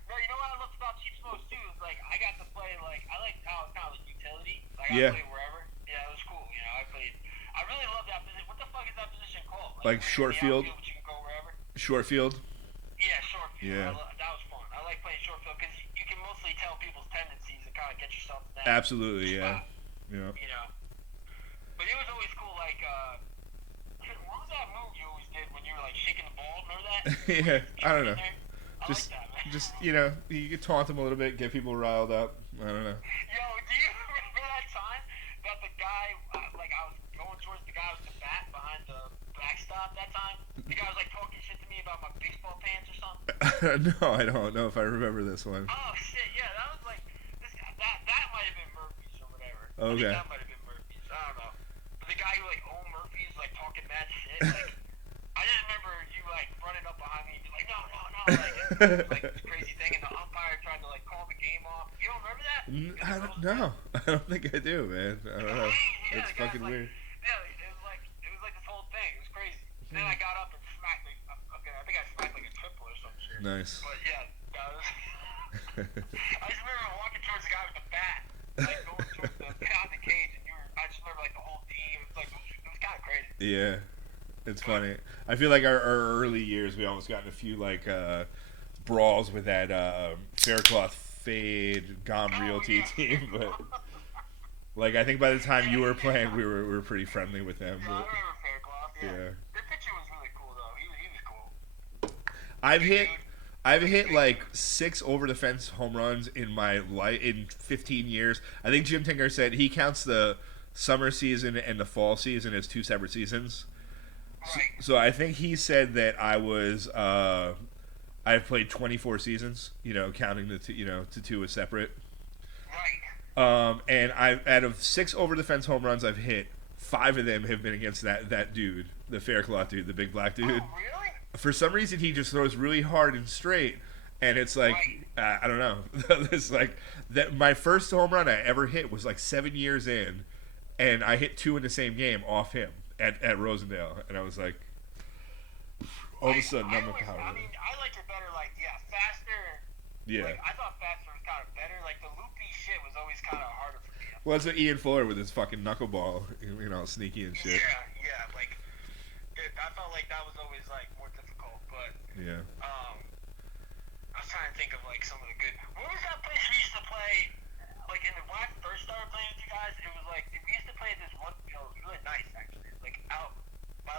No, you know what I loved about Cheap Smokes too is like I got to play like I like how it's kind of like utility. Like Yeah. I played wherever. Yeah, it was cool. You know, I played. I really love that position. What the fuck is that position called? Like when short you're in the field? outfield, but you can go wherever. Short field. Yeah, short field. Yeah. That was fun. I like playing short field because you can mostly tell people's tendencies and kind of get yourself to that Absolutely, yeah. spot. Yeah. You know. But it was always cool. Like, what was that move you always did when you were like shaking the ball? Remember that? Yeah, I don't know. I Just, like that, man. just you know, you could taunt them a little bit, get people riled up. I don't know. Yo, do you remember that time that the guy, like, I was going towards the guy with the bat behind the backstop that time? The guy was, like, talking shit to me about my baseball pants or something? No, I don't know if I remember this one. Oh, shit, yeah, that was, like, this guy, that might have been Murphy's or whatever. Okay. I think that might have been Murphy's. I don't know. But the guy who, like, owned Murphy's, like, talking mad shit, like, I just remember you, like, running up behind me and be like, no, like, this crazy thing, and the umpire tried to, like, call the game off. You don't remember that? I don't know. I don't think I do, man. I don't know. Yeah, It's the guy's fucking like, weird. Yeah, it was like this whole thing. It was crazy. Then I got up and smacked, like, okay, I think I smacked, like, a triple or some shit. Nice. But, yeah, that was... I just remember walking towards the guy with the bat, like, going towards the cage, and I just remember, like, the whole team. It was kind of crazy. Yeah. It's funny. I feel like our early years, we almost got in a few like brawls with that Faircloth Fade Gom Realty team, but like I think by the time you were playing, we were pretty friendly with them. Yeah, I But, remember Faircloth, yeah. yeah. The pitcher was really cool, though. He was cool. I've hit like 6 over the fence home runs in my life in 15 years. I think Jim Tinker said he counts the summer season and the fall season as 2 separate seasons. Right. So I think he said that I've played 24 seasons, you know, counting the two, to 2 as separate. Right. And out of 6 over the fence home runs I've hit, 5 of them have been against that dude, the Faircloth dude, the big black dude. Oh, really? For some reason, he just throws really hard and straight, and it's like I don't know. It's like that. My first home run I ever hit was like 7 years in, and I hit 2 in the same game off him at Rosendale, and I was like, all of a sudden I'm a power. I mean, I like it better, like, faster. Yeah. Like, I thought faster was kind of better. Like, the loopy shit was always kind of harder for me. Well, that's what Ian Fuller with his fucking knuckleball, sneaky and shit. Yeah, like, I felt like that was always, like, more difficult, but, Yeah. I was trying to think of, like, some of the good, what was that place we used to play, like, when I first started playing with you guys, it was, like, we used to play at this one, it was really nice, actually, like, out by,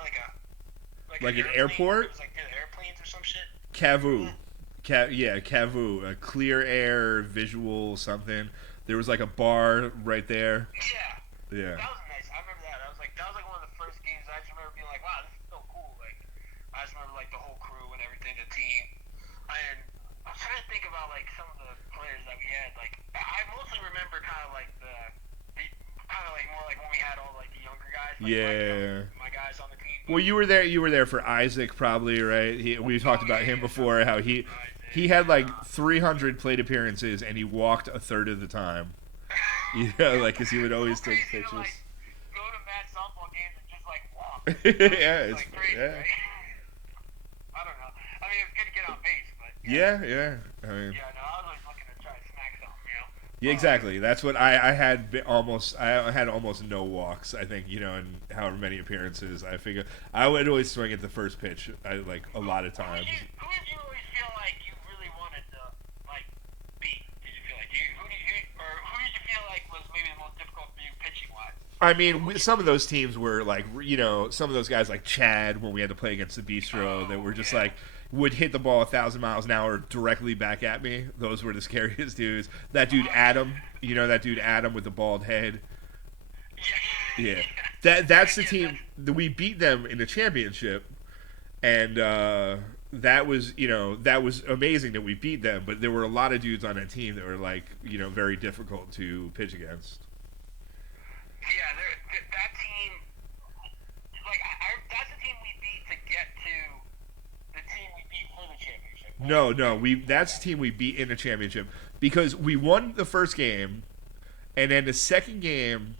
like an airport? It was, like, near airplanes or some shit. Cavu. Cavu. A clear air, visual, something. There was like a bar right there. Yeah. Yeah. That was nice. I remember that. That was like one of the first games. I just remember being like, wow, this is so cool. Like, I just remember like the whole crew and everything, the team. And I was trying to think about like some of the players that we had. Like, I mostly remember kind of like more like when we had all like the younger guys. Like, Yeah. my guys on the team. Well, you were there. You were there for Isaac, probably, right? We talked about him before. How he had like 300 plate appearances, and he walked a third of the time. Like, because he would always take pictures. To, like, go to mad softball games and just like walk. Yeah, like crazy, yeah. right? I don't know. I mean, it's good to get on base, but Yeah. I mean. Yeah, no, I was always looking to try to smack something, Yeah, exactly. That's what I had. I had almost no walks. I think and however many appearances. I figure I would always swing at the first pitch. A lot of times. Who did you always feel like you really wanted to like beat? Did you feel like who did you feel like was maybe the most difficult for you pitching wise? I mean, some of those teams were like, some of those guys like Chad when we had to play against the Bistro that were just like would hit the ball 1,000 miles an hour directly back at me. Those were the scariest dudes. That dude Adam, that dude Adam with the bald head. Yeah. Yeah, that's the team that we beat them in the championship, and that was that was amazing that we beat them. But there were a lot of dudes on that team that were like very difficult to pitch against. Yeah, that team, like that's the team we beat to get to the team we beat for the championship. Right? No, we that's the team we beat in the championship because we won the first game, and then the second game.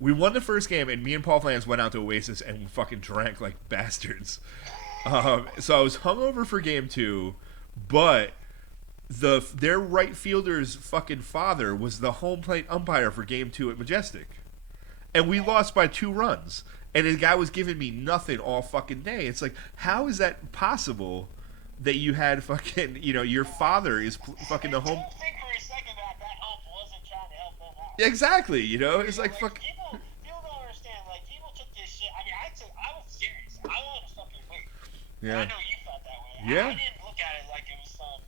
We won the first game, and me and Paul Flans went out to Oasis and we fucking drank like bastards. So I was hungover for game 2, but their right fielder's fucking father was the home plate umpire for game 2 at Majestic, and we lost by 2 runs. And the guy was giving me nothing all fucking day. It's like, how is that possible? That you had fucking, your father is fucking the home. Don't think for a second that ump wasn't trying to help them out. Exactly, it's like fuck. People don't understand. Like people took this shit. I mean, I was serious. I wanted to fucking win. Yeah. I know you felt that way. Yeah. I didn't look at it like it was some.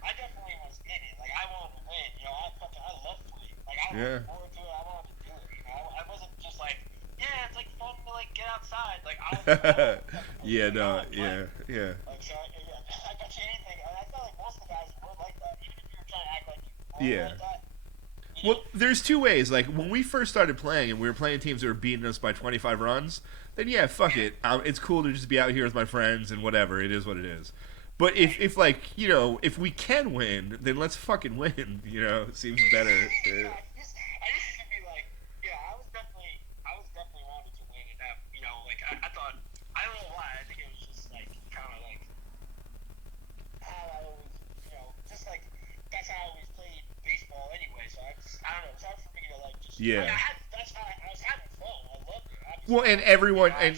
I definitely was in it. Like I wanted to win. I love fleet. Like I looked forward to it. I wanted to do it. I wasn't just like, yeah, it's like fun to like get outside. Like I was. Yeah, no, yeah. Like so, I bet you anything. I felt like most of the guys were like that. Even if you were trying to act like you were like that. Well, there's 2 ways. Like when we first started playing, and we were playing teams that were beating us by 25 runs, then yeah, fuck it. It's cool to just be out here with my friends and whatever. It is what it is. But if like if we can win, then let's fucking win. It seems better. I used to be like, I was definitely wanted to win, and like I thought, I don't know why. I think it was just like kind of like how I always, just like that's how I always played baseball anyway. So I don't know. It's hard for me to like just. Yeah. That's how I was having fun. I loved it. Well, and everyone and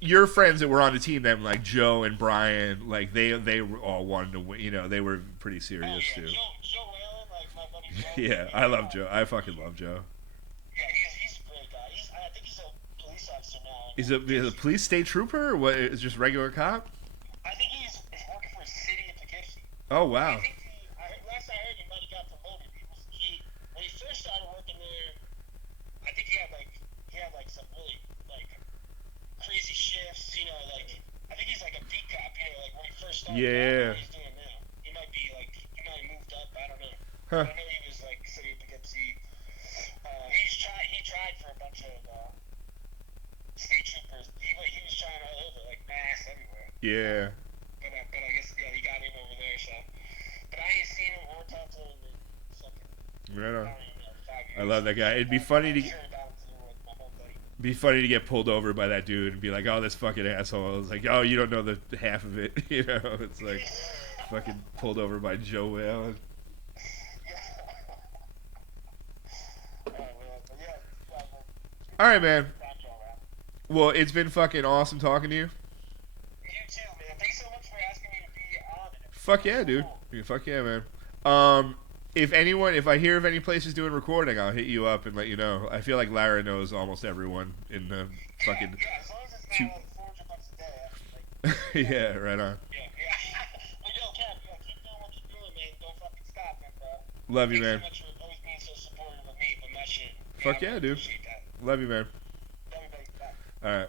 your friends that were on the team, then like Joe and Brian, like they all wanted to win. They were pretty serious too. Joe Whalen, like my buddy Joe. Yeah, I love Joe. I fucking love Joe. Yeah, he's a great guy. I think he's a police officer now. Is a police state trooper or what? Is just regular cop? I think he's working for a city in Poughkeepsie. Oh wow. I think last I heard, he might have got promoted. When he first started working there, I think he had like some really like crazy shifts. Like I think he's like a beat cop. Like when he first started. Yeah. I don't know what he's doing now. He might have moved up. I don't know. Huh. I know he was like city of Poughkeepsie. He tried for a bunch of state troopers. He was trying all over, like mass everywhere. Yeah. But I guess he got in over there. So, but I ain't seen him or talked to him in fucking. Right on. 5 years. I love that guy. It'd be funny to get pulled over by that dude and be like, "Oh, this fucking asshole." It's like, "Oh, you don't know the half of it." It's like fucking pulled over by Joe Whalen. All right, man. Well, it's been fucking awesome talking to you. You too, man. Thanks so much for asking me to be on it. Fuck yeah, dude. Yeah, fuck yeah, man. If I hear of any places doing recording, I'll hit you up and let you know. I feel like Lara knows almost everyone in the fucking. Yeah, as long as it's not like $400 a day. Yeah, right on. Yeah. But yo, Cap, keep doing what you're doing, man. Don't fucking stop, man, bro. Love you, man. Thanks so much for always being so supportive of me, but my shit. Fuck yeah, dude. Appreciate that. Love you, man. Love you, baby. Bye. All right.